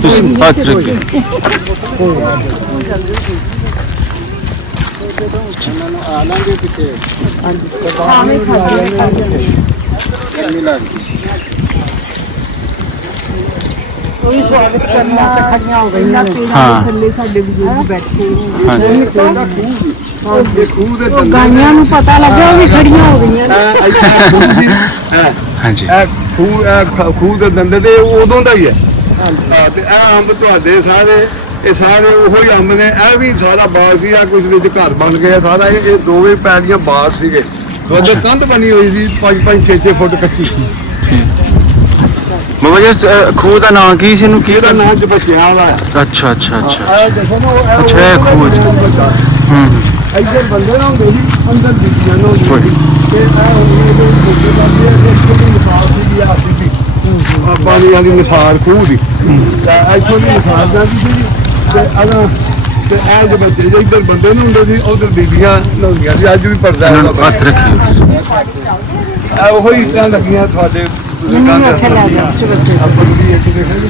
ਤੁਸੀਂ ਹੱਥ ਰੱਖਿਓ। ਕੋਈ ਸਵਾਗਤ ਕਰਨ ਵਾਸਤੇ ਖੜੀਆਂ ਹੋ ਗਈਆਂ ਨੇ। ਹਾਂ। ਥੱਲੇ ਸਾਡੇ ਬਜ਼ੁਰਗ ਬੈਠੇ ਹਾਂਜੀ ਖੂਹ ਦੇ ਦੰਦੇ ਗਾਈਆਂ ਨੂੰ ਪਤਾ ਲੱਗਿਆ ਵੀ ਖੜੀਆਂ ਹੋ ਗਈਆਂ ਨੇ। ਹਾਂਜੀ ਖੂਹ ਦੇ ਦੰਦੇ ਤੇ ਉਦੋਂ ਦਾ ਹੀ ਹੈ। ਹਾਂ, ਤੇ ਇਹ ਅੰਬ ਤੁਹਾਡੇ ਸਾਰੇ, ਇਹ ਸਾਰੇ ਉਹੋ ਹੀ ਅੰਬ ਨੇ। ਇਹ ਵੀ ਸਾਰਾ ਬਾਗ ਸੀ, ਆ ਕੁਝ ਵਿੱਚ ਘਰ ਬਣ ਗਏ ਸਾਰਾ। ਇਹ ਦੋਵੇਂ ਪੈਲੀਆਂ ਬਾਗ ਸੀਗੇ। ਉਹਦੇ ਕੰਧ ਬਣੀ ਹੋਈ ਸੀ 5-5 6-6 ਫੁੱਟ ਕੱਚੀ। ਬਾਬਾ ਜੀ ਖੂਹ ਦਾ ਨਾਂ ਕੀ ਸੀ, ਇਹਨੂੰ ਕੀ ਇਹਦਾ ਨਾਂ ਜਪਸਿਆਂ ਵਾਲਾ ਹੈ। ਅੱਛਾ ਅੱਛਾ ਅੱਛਾ ਇਹ ਦੇਖੋ ਨਾ, ਉਹ ਅੱਛਾ, ਇਹ ਖੂਹ ਚ। ਇੱਧਰ ਬੰਦੇ ਨਾ ਹੁੰਦੇ ਸੀ, ਅੰਦਰ ਬੀਬੀਆਂ ਨਾ ਹੁੰਦੀਆਂ ਸੀ। ਤੇ ਇਹ ਹੁਣ ਇਹਦੇ ਮੋਟੇ ਬੰਦੇ ਇੱਥੋਂ ਦੀ ਮਿਸਾਲ ਸੀ ਆ ਸੀ ਪਾਣੀ ਵਾਲੀ ਮਿਸਾਲ ਖੂਹ ਦੀ। ਤੇ ਇੱਥੋਂ ਦੀ ਮਿਸਾਲ ਜਾਂਦੀ ਸੀ। ਤੇ ਅਗਰ ਤੇ ਇਹ ਜੇ ਬੱਚੇ ਇੱਧਰ ਬੰਦੇ ਨੂੰ ਹੁੰਦੇ ਸੀ, ਉਧਰ ਬੀਬੀਆਂ ਨਹਾਉਂਦੀਆਂ ਸੀ। ਅੱਜ ਵੀ ਪਰਦਾ ਇਹਨਾਂ ਹੈ। ਨੂੰ ਹੱਥ ਰੱਖਿਓ। ਇਹ ਉਹੋ ਹੀ ਇੱਟਾਂ ਲੱਗੀਆਂ ਤੁਹਾਡੇ ਬਜ਼ੁਰਗਾਂ ਦੇ। ਅੱਛਾ ਲੈ ਜਾਓ ਬੱਚੇ। ਆਪਾਂ ਵੀ ਇੱਥੇ ਦੇਖਾਂਗੇ।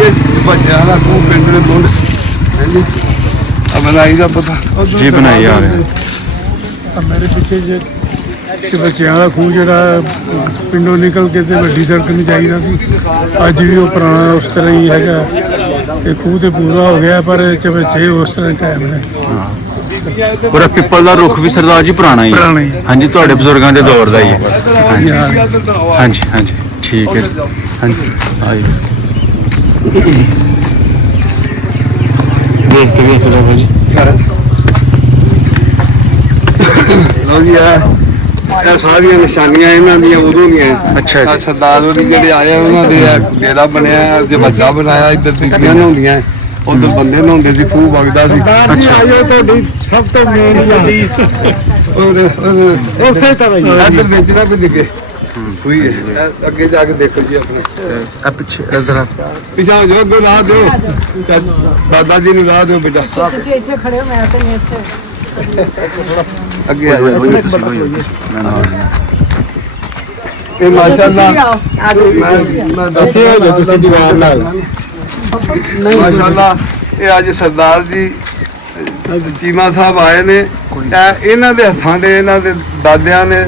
ਇਹ ਬੱਚਿਆਂ ਦਾ ਖੂਹ ਪਿੰਡ ਦੇ ਮੁੰਡ ਹਾਂਜੀ ਆ ਬਣਾਈ ਦਾ ਪਤਾ ਜੀ ਬਣਾਈ ਆ ਰਿਹਾ। ਮੇਰੇ ਪਿੱਛੇ ਜੇ ਬੱਚਿਆਂ ਦਾ ਖੂਹ ਜਿਹੜਾ ਪਿੰਡੋਂ ਨਿਕਲ ਕੇ ਤੇ ਵੱਡੀ ਸੜਕ ਨੂੰ ਚਾਹੀਦਾ ਸੀ, ਅੱਜ ਵੀ ਉਹ ਪੁਰਾਣਾ ਉਸ ਤਰ੍ਹਾਂ ਹੀ ਹੈਗਾ। ਤੇ ਖੂਹ ਤੇ ਪੂਰਾ ਹੋ ਗਿਆ, ਪਰ ਬੱਚੇ ਉਸ ਤਰ੍ਹਾਂ ਕਾਇਮ ਨੇ। ਪੂਰਾ ਪਿੱਪਲ ਦਾ ਰੁੱਖ ਵੀ ਸਰਦਾਰ ਜੀ ਪੁਰਾਣਾ ਹੀ ਪੁਰਾਣਾ ਹੀ। ਹੈ। ਹਾਂਜੀ, ਤੁਹਾਡੇ ਬਜ਼ੁਰਗਾਂ ਦੇ ਦੌਰ ਦਾ ਹੀ ਹੈ। ਹਾਂਜੀ ਹਾਂਜੀ ਹਾਂਜੀ, ਠੀਕ ਹੈ ਜੀ। ਹਾਂਜੀ ਆਈ ਵੇਖਦੇ ਬਾਬਾ ਜੀ। ਲਓ ਜੀ ਇਹ ਸਾਰੀਆਂ ਨਿਸ਼ਾਨੀਆਂ ਇਹਨਾਂ ਦੀਆਂ ਉਦੋਂ ਦੀਆਂ। ਅੱਛਾ ਜੀ। ਸਰਦਾਰ ਉਹਦੇ ਜਿਹੜੇ ਆਏ ਉਹਨਾਂ ਦੇ ਡੇਰਾ ਬਣਿਆ, ਜੇ ਵੱਡਾ ਬਣਾਇਆ। ਇੱਧਰ ਬੀਬੀਆਂ ਨਹਾਉਂਦੀਆਂ, ਉਧਰ ਬੰਦੇ ਨਹਾਉਂਦੇ ਸੀ, ਖੂਹ ਵਗਦਾ ਸੀ। ਅੱਛਾ, ਆਇਓ ਤੁਹਾਡੀ ਸਭ ਤੋਂ ਮੇਨ ਉਸੇ ਤਰ੍ਹਾਂ ਹੀ ਇੱਧਰ ਵਿੱਚ ਨਾ ਕੋਈ ਦਿਖੇ ਕੋਈ ਹੈ। ਇਹ ਅੱਗੇ ਜਾ ਕੇ ਦੇਖੋ ਜੀ ਆਪਣੇ ਆ ਪਿੱਛੇ ਇਧਰ ਪਿਛਾਂ ਜੋ ਅੱਗੇ ਰਾਹ ਦਿਓ। ਦਾਦਾ ਜੀ ਨੂੰ ਰਾਹ ਦਿਓ ਬੇਟਾ। ਤੁਸੀਂ ਇੱਥੇ ਖੜੇ ਹੋ, ਮੈਂ ਤਾਂ ਨਹੀਂ ਇੱਥੇ। ਅੱਗੇ ਆ ਜਾਓ। ਮੈਂ ਨਾਲ ਇਹ ਮਾਸ਼ਾਅੱਲਾ ਆਓ। ਦੱਸੇ ਹੋ ਜੋ ਤੁਸੀਂ ਦੀਵਾਰ ਨਾਲ। ਮਾਸ਼ਾਅੱਲਾ ਇਹ ਅੱਜ ਸਰਦਾਰ ਜੀ ਚੀਮਾ ਸਾਹਿਬ ਆਏ ਨੇ। ਇਹ ਇਹਨਾਂ ਦੇ ਹੱਥਾਂ ਦੇ, ਇਹਨਾਂ ਦੇ ਦਾਦਿਆਂ ਨੇ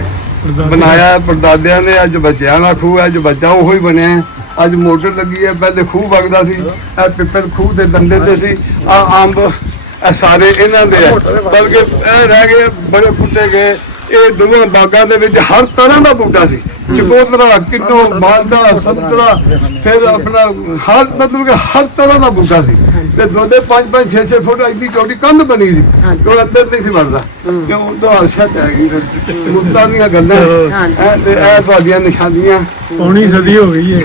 ਬਣਾਇਆ, ਪੜਦਾਦਿਆਂ ਨੇ। ਅੱਜ ਬੱਚਿਆਂ ਦਾ ਖੂਹ, ਅੱਜ ਬੱਚਾ ਉਹੋ ਹੀ ਬਣਿਆ। ਅੱਜ ਮੋਟਰ ਲੱਗੀ ਹੈ, ਪਹਿਲੇ ਖੂਹ ਵਗਦਾ ਸੀ। ਇਹ ਪਿੱਪਲ ਖੂਹ ਦੇ ਦੰਦੇ ਤੇ ਸੀ। ਆ ਅੰਬ ਇਹ ਸਾਰੇ ਇਹਨਾਂ ਦੇ ਆ, ਬਲਕਿ ਇਹ ਰਹਿ ਗਏ ਬੜੇ ਪੁੱਟੇ ਗਏ। ਇਹ ਦੋਵਾਂ ਬਾਗਾਂ ਦੇ ਵਿੱਚ ਹਰ ਤਰ੍ਹਾਂ ਦਾ ਬੂਟਾ ਸੀ। ਚਕੋਤਰਾ, ਕਿੰਨੋ, ਮਾਲਦਾ, ਸੰਤਰਾ, ਫਿਰ ਆਪਣਾ ਹਰ ਮਤਲਬ ਕਿ ਹਰ ਤਰ੍ਹਾਂ ਦਾ ਬੂਟਾ ਸੀ। ਤੇ ਦੋਨੇ 5-5 6-6 ਫੁੱਟ ਇੰਨੀ ਚੌੜੀ ਕੰਧ ਬਣੀ ਸੀ। ਤੇ ਅੰਦਰ ਨਹੀਂ ਸੀ ਵੜਦਾ ਕਿਉਂ ਉਹਦਾ ਹਰਸ਼ਤ ਹੈਗੀ ਮੁੱਤਾਂ ਦੀਆਂ ਗੱਲਾਂ। ਤੇ ਇਹ ਤੁਹਾਡੀਆਂ ਨਿਸ਼ਾਨੀਆਂ। ਪੌਣੀ ਸਦੀ ਹੋ ਗਈ ਹੈ।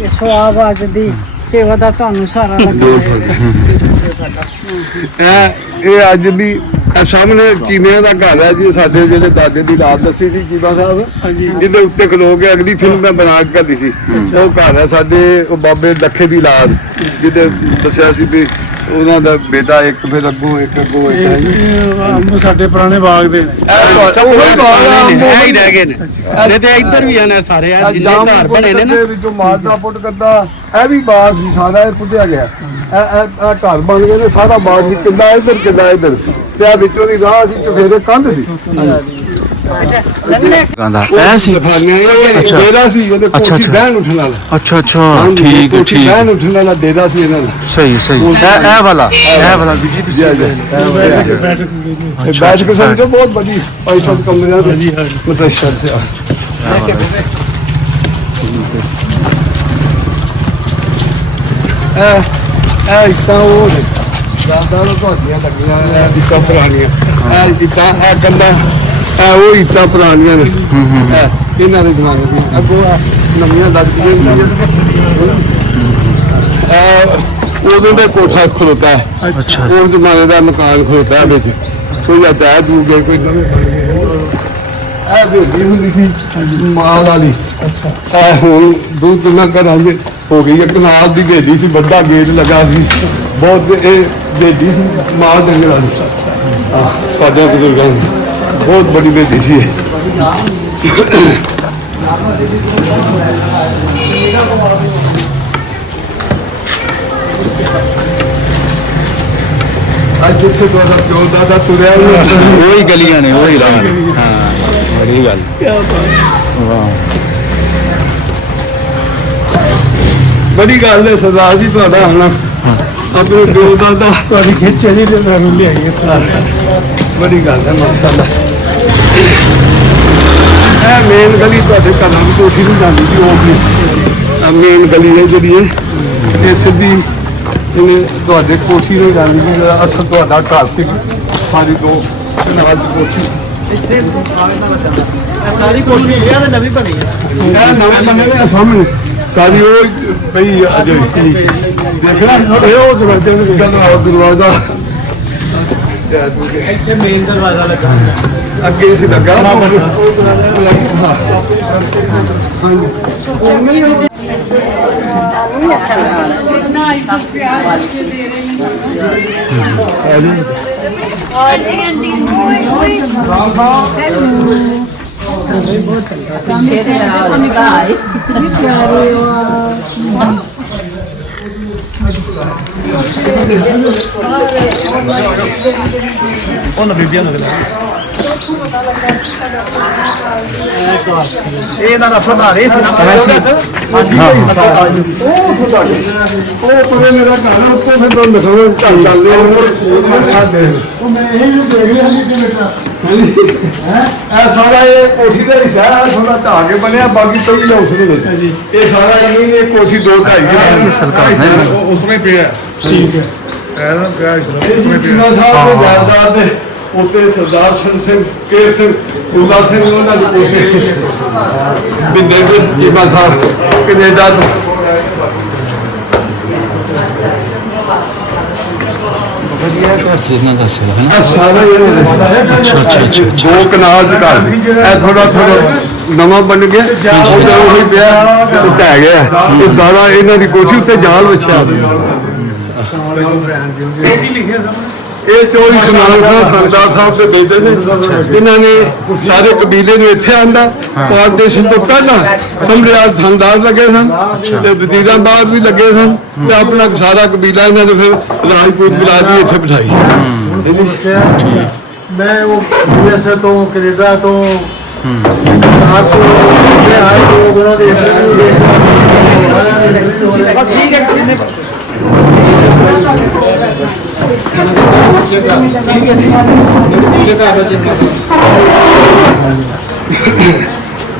ਇਹ ਸਵਾਬ ਅੱਜ ਦੀ ਸੇਵਾ ਦਾ ਤੁਹਾਨੂੰ ਸਾਰਾ ਲੱਗਾ। ਇਹ ਅੱਜ ਵੀ ਸਾਹਮਣੇ ਚੀਮਿਆਂ ਦਾ ਘਰ ਹੈ ਜੀ। ਸਾਡੇ ਜਿਹੜੇ ਦਾਦੇ ਦੀ ਲਾਦ ਦੱਸੀ ਸੀ ਚੀਮਾ ਸਾਹਿਬ, ਜਿਹਦੇ ਉੱਤੇ ਖਲੋ ਕੇ ਅਗਲੀ ਫਿਲਮ ਮੈਂ ਬਣਾ ਕੇ ਕਰਦੀ ਸੀ। ਉਹ ਘਰ ਹੈ ਸਾਡੇ, ਉਹ ਬਾਬੇ ਲੱਖੇ ਦੀ ਲਾਦ, ਜਿਹਦੇ ਦੱਸਿਆ ਸੀ ਵੀ ਉਹਨਾਂ ਦਾ ਬੇਟਾ ਇੱਕ, ਫਿਰ ਅੱਗੋਂ ਇੱਕ ਅੰਬ ਸਾਡੇ ਪੁਰਾਣੇ ਬਾਗ ਦੇ ਉਹੀ ਬਾਗ ਆ। ਇਹ ਹੀ ਰਹਿ ਗਏ ਨੇ। ਤੇ ਇੱਧਰ ਵੀ ਆਣਾ ਸਾਰੇ ਆ ਜਿੰਨੇ ਘਰ ਬਣੇ ਨੇ ਨਾ, ਵਿੱਚੋਂ ਮਾਲਦਾ ਪੁੱਟ ਕੱਦਾ ਇਹ ਵੀ ਬਾਗ ਸੀ ਸਾਰਾ। ਇਹ ਪੁੱਟਿਆ ਗਿਆ। ਇਹ ਘਰ ਬਣ ਗਏ ਨੇ, ਸਾਰਾ ਬਾਗ ਸੀ। ਕਿੱਲਾ ਇੱਧਰ, ਕਿੱਲਾ ਇੱਧਰ, ਤੇ ਆ ਵਿੱਚੋਂ ਦੀ ਰਾਹ ਸੀ, ਚਫੇਰੇ ਕੰਧ ਸੀ। ਕਹਿੰਦਾ ਐ ਸੀ ਅੱਛਾ। ਡੇਰਾ ਸੀ ਇਹਦੇ ਅੱਛਾ, ਕੋਠੀ ਅੱਛਾ। ਬਹਿਣ ਉੱਠਣ ਵਾਲਾ ਅੱਛਾ ਅੱਛਾ ਠੀਕ ਹੈ ਕੋਠੀ ਠੀਕ ਬਹਿਣ ਉੱਠਣ ਵਾਲਾ ਡੇਰਾ ਸੀ ਇਹਨਾਂ ਦਾ ਸਹੀ ਸਹੀ ਇਹ ਵਾਲਾ ਵੀ ਜੀ ਤੁਸੀਂ ਬੈਠਕ ਅੱਛਾ, ਬੈਠ ਕੇ ਅੱਛਾ। ਸਮਝੋ ਬਹੁਤ ਬੜੀ 500 ਕਮਰਿਆਂ ਦੀ ਮਤਲਬ ਸ਼ਰਤ ਆ ਇਹ ਇੱਟਾਂ ਉਹ ਨੇ ਦਾਦਾ ਨੂੰ ਤੁਹਾਡੀਆਂ ਲੱਗੀਆਂ ਇਹ ਇੱਟਾਂ ਪੁਰਾਣੀਆਂ ਇਹ ਇੱਟਾਂ ਇਹ ਕੰਧਾਂ ਇਹ ਉਹ ਇੱਟਾਂ ਪੁਰਾਣੀਆਂ ਨੇ ਇਹ ਇਹਨਾਂ ਦੇ ਜ਼ਮਾਨੇ ਦੀਆਂ ਅੱਗੋਂ ਨਵੀਆਂ ਲੱਗਦੀਆਂ ਇਹ ਉਦੋਂ ਦਾ ਕੋਠਾ ਖਲੋਤਾ ਹੈ ਅੱਛਾ ਉਸ ਜ਼ਮਾਨੇ ਦਾ ਮਕਾਨ ਖਲੋਤਾ ਹੈ ਵਿੱਚ ਕੋਈ ਅਟੈਚ ਹੋ ਗਿਆ ਕੋਈ ਨਵੇਂ ਬਣ ਗਏ ਇਹ ਬੇਦੀ ਹੁੰਦੀ ਸੀ ਮਾਲ ਵਾਲੀ ਇਹ ਹੁਣ ਦੋ ਤਿੰਨ ਘਰਾਂ ਦੇ ਹੋ ਗਈ ਹੈ ਕਨਾਲ ਦੀ ਬੇਦੀ ਸੀ ਵੱਡਾ ਗੇਟ ਲੱਗਾ ਸੀ ਬਹੁਤ ਇਹ ਬੇਦੀ ਸੀ ਮਾਲ ਦੇ ਨਾਲ ਸਾਡੇ ਬਜ਼ੁਰਗਾਂ ਦੀ ਬਹੁਤ ਬੜੀ ਬੇਦੀ ਸੀ ਅੱਜ ਜਿੱਥੇ ਤੁਹਾਡਾ ਪਿਓ ਦਾਦਾ ਤੁਰਿਆ ਉਹੀ ਗਲੀਆਂ ਨੇ ਉਹੀ ਰਾਹ ਨੇ। ਹਾਂ ਬੜੀ ਗੱਲ ਬੜੀ ਗੱਲ ਹੈ ਸਰਦਾਰ ਜੀ ਤੁਹਾਡਾ ਹੁਣ ਆਪਣੇ ਪਿਓ ਦਾਦਾ ਤੁਹਾਡੀ ਖਿੱਚ ਹੈ ਜੀ ਤੇ ਮੈਨੂੰ ਲਿਆਈ ਇੱਥੇ ਬੜੀ ਗੱਲ ਹੈ ਮਾਸ਼ਾਅੱਲਾ ਇਹ ਮੇਨ ਗਲੀ ਤੁਹਾਡੇ ਘਰਾਂ ਦੀ ਕੋਠੀ ਨੂੰ ਜਾਂਦੀ ਸੀ ਉਹ ਵੀ ਮੇਨ ਗਲੀ ਹੈ ਜਿਹੜੀ ਇਹ ਸਿੱਧੀ ਇਹਨੇ ਤੁਹਾਡੇ ਕੋਠੀ ਨੂੰ ਜਾਂਦੀ ਸੀ ਅਸਲ ਤੁਹਾਡਾ ਘਰ ਸੀ ਸਾਡੀ ਦੋ ਨਾਲ ਦੀ ਕੋਠੀ ਸਾਰੀ ਕੋਠੀ ਇਹ ਤੇ ਨਵੀਂ ਬਣੀ ਹੈ ਇਹ ਨਵੇਂ ਬੰਨੇ ਨੇ ਸਾਹਮਣੇ ਸਾਡੀ ਉਹ ਪਈ ਅਜੇ ਦੇਖਣਾ ਇਹ ਉਹ ਦਰਵਾਜ਼ੇ ਨੂੰ ਗੱਲ ਦਰਵਾਜ਼ਾ ਇੱਥੇ ਮੇਨ ਦਰਵਾਜ਼ਾ ਲੱਗਾ ਅੱਗੇ ਸੀ ਲੱਗਾ ਉਹਨਾਂ ਬੀਬੀਆਂ ਲੱਗਦਾ ਇਹ ਇਹਨਾਂ ਦਾ ਸੁਧਾਰੇ ਸੀ ਉਹ ਪਰੇ ਮੇਰਾ ਘਰ ਉੱਤੇ ਫਿਰ ਤੋਂ ਲਿਖੋ ਘਰ ਚੱਲਦੇ ਉਹ ਮੈਂ ਇਹ ਜੋ ਦੇਖ ਰਿਹਾ ਸੀ ਕਿ ਇਹ ਸਾਰਾ ਇਹ ਕੋਠੀ ਦਾ ਹਿੱਸਾ ਹੈ ਥੋੜਾ ਢਾਹ ਕੇ ਬਣਿਆ ਬਾਕੀ ਪਈ ਹੈ ਉਸ ਦੇ ਵਿੱਚ ਇਹ ਸਾਰਾ ਜ਼ਮੀਨ ਇਹ ਕੋਠੀ 2-2.5 ਸਰਕਾਰ ਨੇ ਉਸਮੇ ਪਿਆ ਠੀਕ ਹੈ ਇਹ ਚੀਮਾ ਸਾਹਿਬ ਦੇ ਜਾਇਦਾਦ ਦੇ ਉੱਤੇ ਸਰਦਾਰ ਸਿੰਘ ਕੇਰ ਸਿੰਘ ਫੂਲਾ ਸਿੰਘ ਉਹਨਾਂ ਦੇ ਕੋਠੇ ਬਿੰਦੇ ਦੇ ਚੀਮਾ ਸਾਹਿਬ ਕੈਨੇਡਾ ਤੋਂ ਇਹਨਾਂ ਦਾ ਸੀ ਹੈ ਨਾ ਇਹ ਸਾਰਾ ਅੱਛਾ ਦੋ ਕਨਾਲ ਦੇ ਘਰ ਸੀ ਇਹ ਥੋੜਾ ਨਵਾਂ ਬਣ ਗਿਆ ਉਹਦਾ ਉਹੀ ਪਿਆ ਢਹਿ ਗਿਆ ਇਹ ਸਾਰਾ ਇਹਨਾਂ ਦੀ ਕੋਠੀ ਉੱਤੇ ਜਾਲ ਵਿਛਿਆ ਸੀ ਇਹ ਚੋਰੀ ਸਮਾਨ ਖਾਨ ਸਰਦਾਰ ਸਾਹਿਬ ਦੇ ਬੇਟੇ ਨੇ ਜਿਨ੍ਹਾਂ ਨੇ ਸਾਰੇ ਕਬੀਲੇ ਨੂੰ ਇੱਥੇ ਆਂਦਾ ਪਾਰਟੀਸ਼ਨ ਤੋਂ ਪਹਿਲਾਂ ਸਮਰਿਆਲ ਥਾਣਦਾਰ ਲੱਗੇ ਸਨ ਤੇ ਵਜ਼ੀਰਾਬਾਦ ਵੀ ਲੱਗੇ ਸਨ ਤੇ ਆਪਣਾ ਸਾਰਾ ਕਬੀਲਾ ਇਹਨਾਂ ਨੇ ਫਿਰ ਰਾਜਪੂਤ ਬਰਾਦਰੀ ਇੱਥੇ ਬਿਠਾਈ ਮੈਂ ਉਹ ਯੂਐਸਏ ਤੋਂ ਕੈਨੇਡਾ ਤੋਂ ਆਪ ਤੋਂ ਆਏ ਲੋਕ ਉਹਨਾਂ ਦੇ ਇੰਟਰਵਿਊ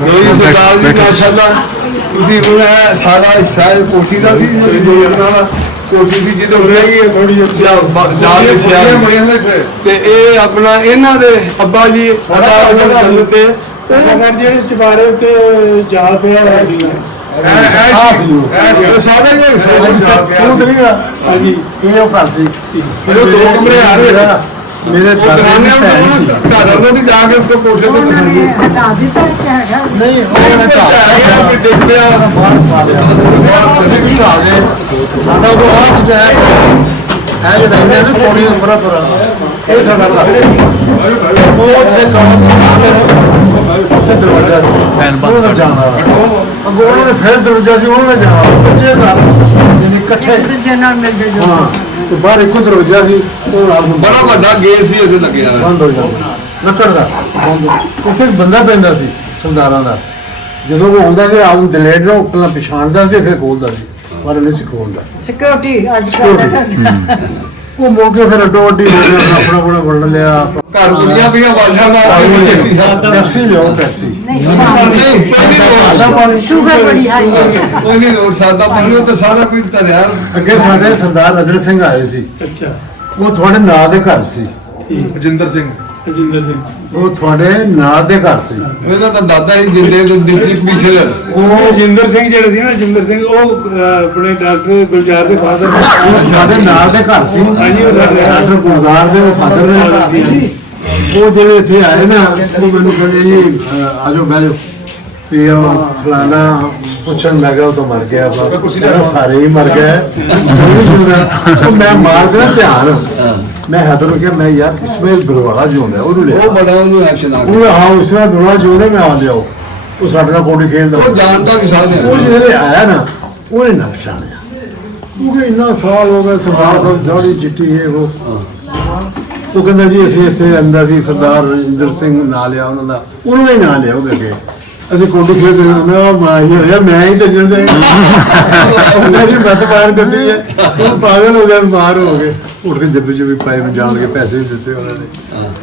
ਮੇਰੀ ਸਰਦਾਰ ਜੀ ਮਾਸ਼ਾਅੱਲਾ ਤੁਸੀਂ ਹੁਣ ਇਹ ਸਾਰਾ ਹਿੱਸਾ ਇਹ ਕੋਠੀ ਦਾ ਸੀ ਵਾਲਾ ਕੋਠੀ ਸੀ ਜਿਹਦੇ ਉੱਤੇ ਥੋੜੀ ਜਾਲ ਵਿਛਿਆ ਤੇ ਇਹ ਆਪਣਾ ਇਹਨਾਂ ਦੇ ਅੱਬਾ ਜੀ ਤੇ ਸਰ ਜਿਹੜੇ ਚਬਾਰੇ ਉੱਤੇ ਜਾਲ ਪਿਆ ਹੋਇਆ ਸੀ ਸਾਦਾ ਹੀ ਖੁਦ ਨਹੀਂ ਆ ਹਾਂਜੀ ਇਹ ਉਹ ਘਰ ਸੀ ਉਹ ਦੋ ਕਮਰੇ ਆ ਰਹੇ ਮੇਰੇ ਦਾਦਾ ਦੀ ਭੈਣ ਸੀ ਘਰ ਉਹਨਾਂ ਦੀ ਜਾ ਕੇ ਉੱਤੇ ਕੋਠੇ ਤੇ ਬਿਠਾਉਂਦੇ ਹਟਾ ਦਿੱਤਾ ਕਿ ਹੈਗਾ ਨਹੀਂ ਉਹਨੇ ਢਾਹ ਡਿੱਗ ਪਿਆ ਬਾਹਰ ਪਾ ਲਿਆ ਅਸੀਂ ਵੀ ਢਾਹ ਗਏ ਸਾਡਾ ਉਹ ਆਪ ਜਿਹੜਾ ਹੈ ਜਿਹੜਾ ਇਹਨਾਂ ਨੇ ਕੋਣੀ ਉੱਪਰ ਇਹ ਸਾਡਾ ਘਰ ਉਹ ਤੇ ਉੱਥੇ ਦਰਵਾਜ਼ਾ ਸੀ ਉਹਨਾਂ ਦਾ ਜਾਣਾ ਅੱਗੋਂ ਉਹਨਾਂ ਨੇ ਫਿਰ ਦਰਵਾਜ਼ਾ ਸੀ ਉਹਨਾਂ ਨੇ ਜਾਣਾ ਬੱਚੇ ਘਰ ਜਿਹਨੇ ਇਕੱਠੇ ਦੂਜੇ ਨਾਲ ਮਿਲਦੇ ਜੋ ਹਾਂ ਤੇ ਬਾਹਰ ਇੱਕੋ ਦਰਵਾਜ਼ਾ ਸੀ ਉਹ ਨਾਲ ਬੜਾ ਵੱਡਾ ਗੇਟ ਸੀ ਉਹਦੇ ਲੱਗਿਆ ਬੰਦ ਹੋ ਜਾਂਦਾ ਲੱਕੜ ਦਾ ਉੱਥੇ ਇੱਕ ਬੰਦਾ ਪੈਂਦਾ ਸੀ ਸਰਦਾਰਾਂ ਦਾ, ਜਦੋਂ ਉਹ ਆਉਂਦਾ ਸੀ ਆਪ ਨੂੰ ਦਲੇਰ ਨੂੰ ਪਹਿਲਾਂ ਪਛਾਣਦਾ ਸੀ ਫਿਰ ਖੋਲਦਾ ਸੀ, ਪਰ ਨਹੀਂ ਸੀ ਖੋਲਦਾ। ਸਿਕਿਉਰਿਟੀ ਅੱਜ ਕੱਲ੍ਹ ਦਾ ਉਹ ਮੌਕੇ ਫਿਰ ਅੱਡੋ ਅੱਡੀ ਹੋ ਗਿਆ, ਆਪਣਾ ਆਪਣਾ ਵੰਡ ਲਿਆ। ਘਰ ਕੁੜੀਆਂ ਪਈਆਂ ਬਾਜਾਂ ਮਾਰ ਟੈਕਸੀ ਲਿਆਓ ਟੈਕਸੀ, ਸ਼ੂਗਰ ਬੜੀ ਹਾਈ ਹੈ। ਕੋਈ ਨਹੀਂ ਲੋੜ ਸਾਦਾ ਪਾਣੀ ਉਹ ਤਾਂ ਸਾਰਾ ਕੁਝ ਧਰਿਆ। ਅੱਗੇ ਸਾਡੇ ਸਰਦਾਰ ਅਜਰ ਸਿੰਘ ਆਏ ਸੀ, ਅੱਛਾ ਉਹ ਤੁਹਾਡੇ ਨਾਂ ਦੇ ਘਰ ਸੀ, ਰਜਿੰਦਰ ਸਿੰਘ ਅਜਿੰਦਰ ਸਿੰਘ ਉਹ ਤੁਹਾਡੇ ਨਾਂ ਦੇ ਘਰ ਸੀ। ਇਹਦਾ ਤਾਂ ਦਾਦਾ ਹੀ ਜਿੰਦੇ ਤੋਂ ਡਿਸਟ੍ਰਿਕਟ ਮਿਸ਼ਨਰ। ਉਹ ਅਜਿੰਦਰ ਸਿੰਘ ਜਿਹੜੇ ਸੀ ਨਾ, ਅਜਿੰਦਰ ਸਿੰਘ ਉਹ ਆਪਣੇ ਡਾਕਟਰ ਗੁਲਜ਼ਾਰ ਦੇ ਫਾਦਰ ਸਾਡੇ ਨਾਲ ਦੇ ਘਰ ਸੀ। ਹਾਂਜੀ, ਉਹ ਸਾਡੇ ਡਾਕਟਰ ਗੁਲਜ਼ਾਰ ਦੇ ਫਾਦਰ ਦੇ ਘਰ ਸੀ। ਉਹ ਜਿਹੜੇ ਇੱਥੇ ਆਏ ਨਾ, ਉਹ ਮੈਨੂੰ ਕਹਿੰਦੇ ਜੀ ਆਜੋ ਬਹਿ ਜਾਓ ਵੀ ਉਹ ਫਲਾਣਾ ਪੁੱਛਣ ਮੈਂ ਕਿਹਾ ਉਹ ਤਾਂ ਮਰ ਗਿਆ ਵਾ, ਕਹਿੰਦਾ ਸਾਰੇ ਹੀ ਮਰ ਗਏ। ਉਹ ਮੈਂ ਮਾਰ ਦੇਣਾ ਧਿਆਨ, ਮੈਂ ਹੈਦਰ ਨੂੰ ਕਿਹਾ ਮੈਂ ਯਾਰ ਇਸਮਾਈਲ ਬਰਵਾਲਾ ਜੋ ਹੁੰਦਾ ਉਹਨੂੰ ਲਿਆ, ਉਹ ਬੜਾ ਉਹਨੂੰ ਐਕਸ਼ਨ ਆ ਗਿਆ। ਉਹ ਹਾਂ ਇਸਮਾਈਲ ਬਰਵਾਲਾ ਜੋ ਉਹਦੇ ਮੈਂ ਆ ਲਿਆਓ, ਉਹ ਸਾਡੇ ਨਾਲ ਕੋਡੀ ਖੇਡਦਾ। ਉਹ ਜਾਣਦਾ ਵੀ ਸਾਰੇ ਉਹ ਜਿਹੜੇ ਆਇਆ ਨਾ ਉਹਨੇ ਨਾ ਪਛਾਣਿਆ, ਕਿਉਂਕਿ ਇੰਨਾ ਸਾਲ ਹੋ ਗਏ ਸਰਦਾਰ ਸਾਹਿਬ ਦਾੜੀ ਚਿੱਟੀ ਹੈ ਉਹ ਕਹਿੰਦਾ ਜੀ ਅਸੀਂ ਇੱਥੇ ਅੰਦਰ ਸੀ ਸਰਦਾਰ ਰਜਿੰਦਰ ਸਿੰਘ ਨਾਂ ਲਿਆ ਉਹਨਾਂ ਦਾ, ਉਹਨਾਂ ਦਾ ਹੀ ਨਾਂ ਲਿਆ ਉਹਦੇ ਅੱਗੇ। ਅਸੀਂ ਕੋਡੀ ਖੇਡਦੇ ਨਾ ਮਾਂ ਹੀ ਹੋਇਆ ਮੈਂ ਹੀ ਦੱਜਣ ਸੇ ਉਹਨਾਂ ਦੀ ਮਤ ਮਾਰ ਦਿੱਤੀ ਹੈ, ਉਹ ਪਾਗਲ ਹੋ ਗਿਆ ਬਿਮਾਰ ਹੋ ਗਏ, ਉੱਠ ਕੇ ਜੱਬੇ ਚ ਵੀ ਪਾਏ ਨੂੰ ਜਾਣ ਕੇ ਪੈਸੇ ਵੀ ਦਿੱਤੇ ਉਹਨਾਂ ਨੇ।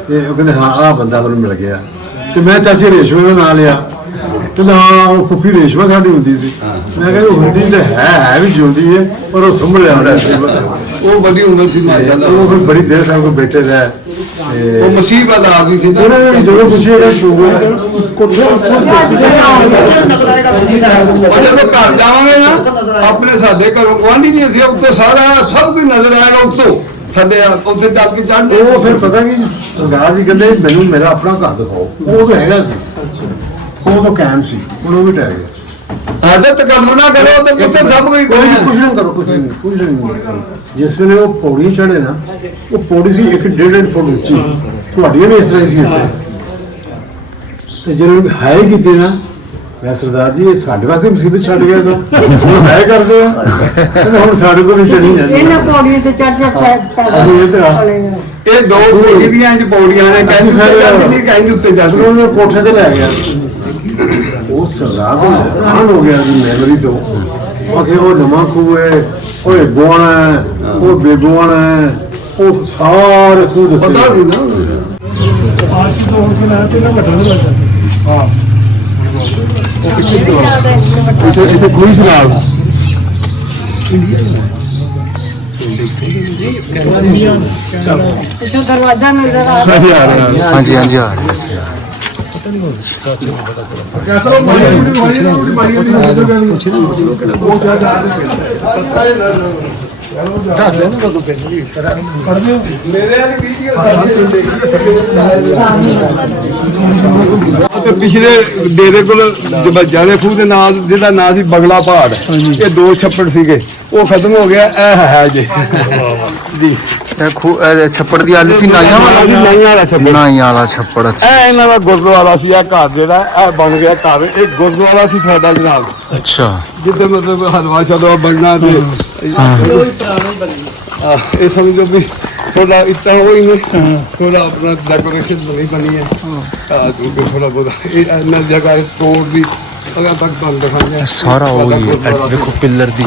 ਤੇ ਉਹ ਕਹਿੰਦੇ ਹਾਂ ਆਹ ਬੰਦਾ ਤੁਹਾਨੂੰ ਮਿਲ ਗਿਆ, ਤੇ ਮੈਂ ਚਾਚੀ ਰੇਸ਼ਮਾ ਦਾ ਨਾਂ ਲਿਆ, ਕਹਿੰਦਾ ਹਾਂ ਉਹ ਫੁੱਫੀ ਰੇਸ਼ਮਾ ਸਾਡੀ ਹੁੰਦੀ ਸੀ। ਮੈਂ ਕਹਿੰਦਾ ਹੁੰਦੀ ਤਾਂ ਹੈ ਵੀ ਜਿਉਂਦੀ ਹੈ, ਪਰ ਉਹ ਸੰਭਲਿਆ ਹੋਣਾ ਸੀ। ਉਹ ਬੜੀ ਉਮਰ ਸੀ ਮਾਸ਼ਾਅੱਲਾ। ਉਹ ਫਿਰ ਬੜੀ ਦੇਰ ਸਾਡੇ ਕੋਲ ਬੈਠੇ ਰਹੇ। ਉਹ ਮਸੀਹ ਵਾਲਾ ਆਦਮੀ ਸੀ ਨਾ। ਉਹਨਾਂ ਨੇ ਜਦੋਂ ਖੁਸ਼ੀ ਹੋਈ ਸ਼ੂਗਰ ਉਹ ਜਦੋਂ ਘਰ ਜਾਵਾਂਗੇ ਨਾ ਆਪਣੇ ਸਾਡੇ ਘਰੋਂ ਗੁਆਂਢੀ ਨਹੀਂ ਸੀ, ਉੱਤੋਂ ਸਾਰਾ ਸਭ ਕੁਝ ਨਜ਼ਰ ਆਏਗਾ ਉੱਤੋਂ ਸਾਡੇ ਉੱਥੇ ਚੱਲ ਕੇ ਚੜ੍ਹਦੇ। ਉਹ ਫਿਰ ਪਤਾ ਕੀ ਸਰਦਾਰ ਜੀ ਕਹਿੰਦੇ ਮੈਨੂੰ ਮੇਰਾ ਆਪਣਾ ਘਰ ਦਿਖਾਓ, ਉਹ ਤਾਂ ਹੈਗਾ ਸੀ, ਉਹ ਤਾਂ ਕਾਇਮ ਸੀ, ਹੁਣ ਉਹ ਵੀ ਟਹਿ ਗਿਆ। ਹਾਜ਼ਰ ਤਕੱਲੁ ਨਾ ਕਰੋ ਤੇ ਕਿੱਥੇ ਸਭ ਕੁਝ ਕੁਝ ਨਾ ਕਰੋ, ਕੁਝ ਨਹੀਂ। ਜਿਸ ਵੇਲੇ ਉਹ ਪੌੜੀ ਚੜੇ ਨਾ, ਉਹ ਪੌੜੀ ਸੀ 1.5 ਫੁੱਟ ਉੱਚੀ, ਤੁਹਾਡੀਆਂ ਵੀ ਇਸ ਤਰ੍ਹਾਂ ਸੀ ਇੱਥੇ, ਤੇ ਜਦੋਂ ਹਾਈ ਕੀਤੇ ਨਾ ਮੈਂ ਸਰਦਾਰ ਜੀ ਇਹ ਸਾਡੇ ਵਾਸਤੇ ਮੁਸੀਬਤ ਛੱਡ ਗਿਆ ਤਾਂ ਹੁਣ ਹਾਈ ਕਰਦੇ ਆ, ਹੁਣ ਸਾਡੇ ਕੋਲ ਵੀ ਚੜੀ ਜਾਂਦੀ ਇਹਨਾਂ ਪੌੜੀਆਂ ਤੇ ਚੜ ਜਾ ਇਹ ਤਾਂ ਇਹ ਦੋ ਕੋਠੀ ਦੀਆਂ ਇੰਜ ਪੌੜੀਆਂ ਨੇ, ਕਹਿੰਦੇ ਜਾਂਦੀ ਸੀ ਕਹਿੰਦੇ ਉੱਤੇ ਜਾਂਦੀ। ਉਹਨੂੰ ਕੋਠੇ ਤੇ ਲੈ ਗਿਆ, ਉਹ ਸਰਦਾਰ ਨੂੰ ਹੈਰਾਨ ਹੋ ਗਿਆ ਸੀ ਮੈਮਰੀ ਤੋਂ, ਆਖੇ ਉਹ ਨਵਾਂ ਖੂਹ ਹੈ, ਉਹ ਗੋਣ ਹੈ, ਉਹ ਬੇਗੋਣ ਹੈ, ਉਹ ਸਾਰੇ ਖੂਹ ਦੱਸੇ। ਪਤਾ ਸੀ ਨਾ ਇੱਥੇ ਕੋਈ ਸਵਾਲ ਪਿੱਛੋਂ ਦਰਵਾਜ਼ਾ ਨਜ਼ਰ ਆ ਰਿਹਾ। ਹਾਂਜੀ ਹਾਂਜੀ ਆ ਰਿਹਾ। ਪਿਛਲੇ ਡੇਰੇ ਕੋਲ ਜਾਲੇ ਖੂਹ ਦੇ ਨਾਲ ਜਿਹਦਾ ਨਾਂ ਸੀ ਬਗਲਾ ਪਹਾੜ, ਇਹ ਦੋ ਛੱਪੜ ਸੀਗੇ, ਉਹ ਖਤਮ ਹੋ ਗਿਆ। ਇਹ ਹੈ ਜੀ ਇਹ ਛੱਪੜ ਦੀ ਹਾਲ ਸੀ ਨਾਈਆਂ ਵਾਲਾ ਨਾਈਆਂ ਵਾਲਾ ਛੱਪੜ। ਇਹ ਇਹਨਾਂ ਦਾ ਗੁਰਦੁਆਰਾ ਸੀ। ਇਹ ਘਰ ਜਿਹੜਾ ਇਹ ਬਣ ਗਿਆ ਘਰ, ਇਹ ਗੁਰਦੁਆਰਾ ਸੀ ਸਾਡਾ ਜਨਾਬ, ਅੱਛਾ ਜਿੱਥੇ ਮਤਲਬ ਹਲਵਾ ਸ਼ਲਵਾ ਬਣਨਾ ਤੇ ਇਹ ਸਮਝੋ ਵੀ ਥੋੜਾ ਇतना ਹੋਈ ਨਹੀਂ, ਥੋੜਾ ਆਪਣਾ ਡੈਕੋਰੇਸ਼ਨ ਬਣੀ ਹੈ ਥੋੜਾ ਬਹੁਤ ਇਹ ਜਗ੍ਹਾ ਤੋੜ ਦੀ ਅਗਰ ਤੱਕ ਤੁਹਾਨੂੰ ਦਿਖਾਉਂਦੇ ਸਾਰਾ ਉਹੀ ਦੇਖੋ ਪਿੱਲਰ ਦੀ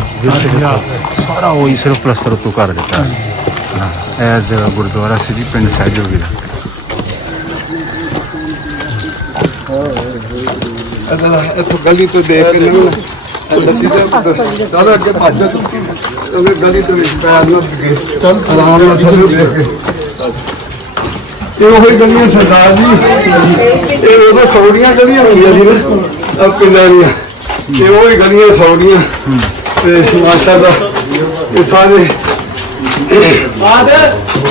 ਸਾਰਾ ਉਹੀ ਸਿਰਫ ਪਲਸਤਰ ਤੋਂ ਕਰ ਦਿੱਤਾ। ਇਹ ਜਗ੍ਹਾ ਗੁਰਦੁਆਰਾ ਸੀ ਜੀ, ਪਿੰਡ ਸਹਿਜੋਗੀ ਦਾ। ਇੱਥੋਂ ਗਲੀ ਤੋਂ ਦੇਖ ਕੇ ਨਿਕਲਣਾ ਅੱਗੇ ਭੱਜ ਗਲੀ ਤੋਂ ਪੈਰ ਨਾਲ ਚੱਲ ਆਰਾਮ ਨਾਲ ਦੇਖ ਕੇ ਇਹ ਉਹੀ ਗਲੀਆਂ ਸਰਦਾਰ ਜੀ, ਇਹ ਉਦੋਂ ਸੌੜੀਆਂ ਗਲੀਆਂ ਹੁੰਦੀਆਂ ਸੀ ਨਾ ਪਿੰਡਾਂ ਦੀਆਂ, ਇਹ ਉਹੀ ਗਲੀਆਂ ਸੌੜੀਆਂ ਤੇ ਮਾਸ਼ਾਅੱਲਾ ਇਹ ਸਾਰੇ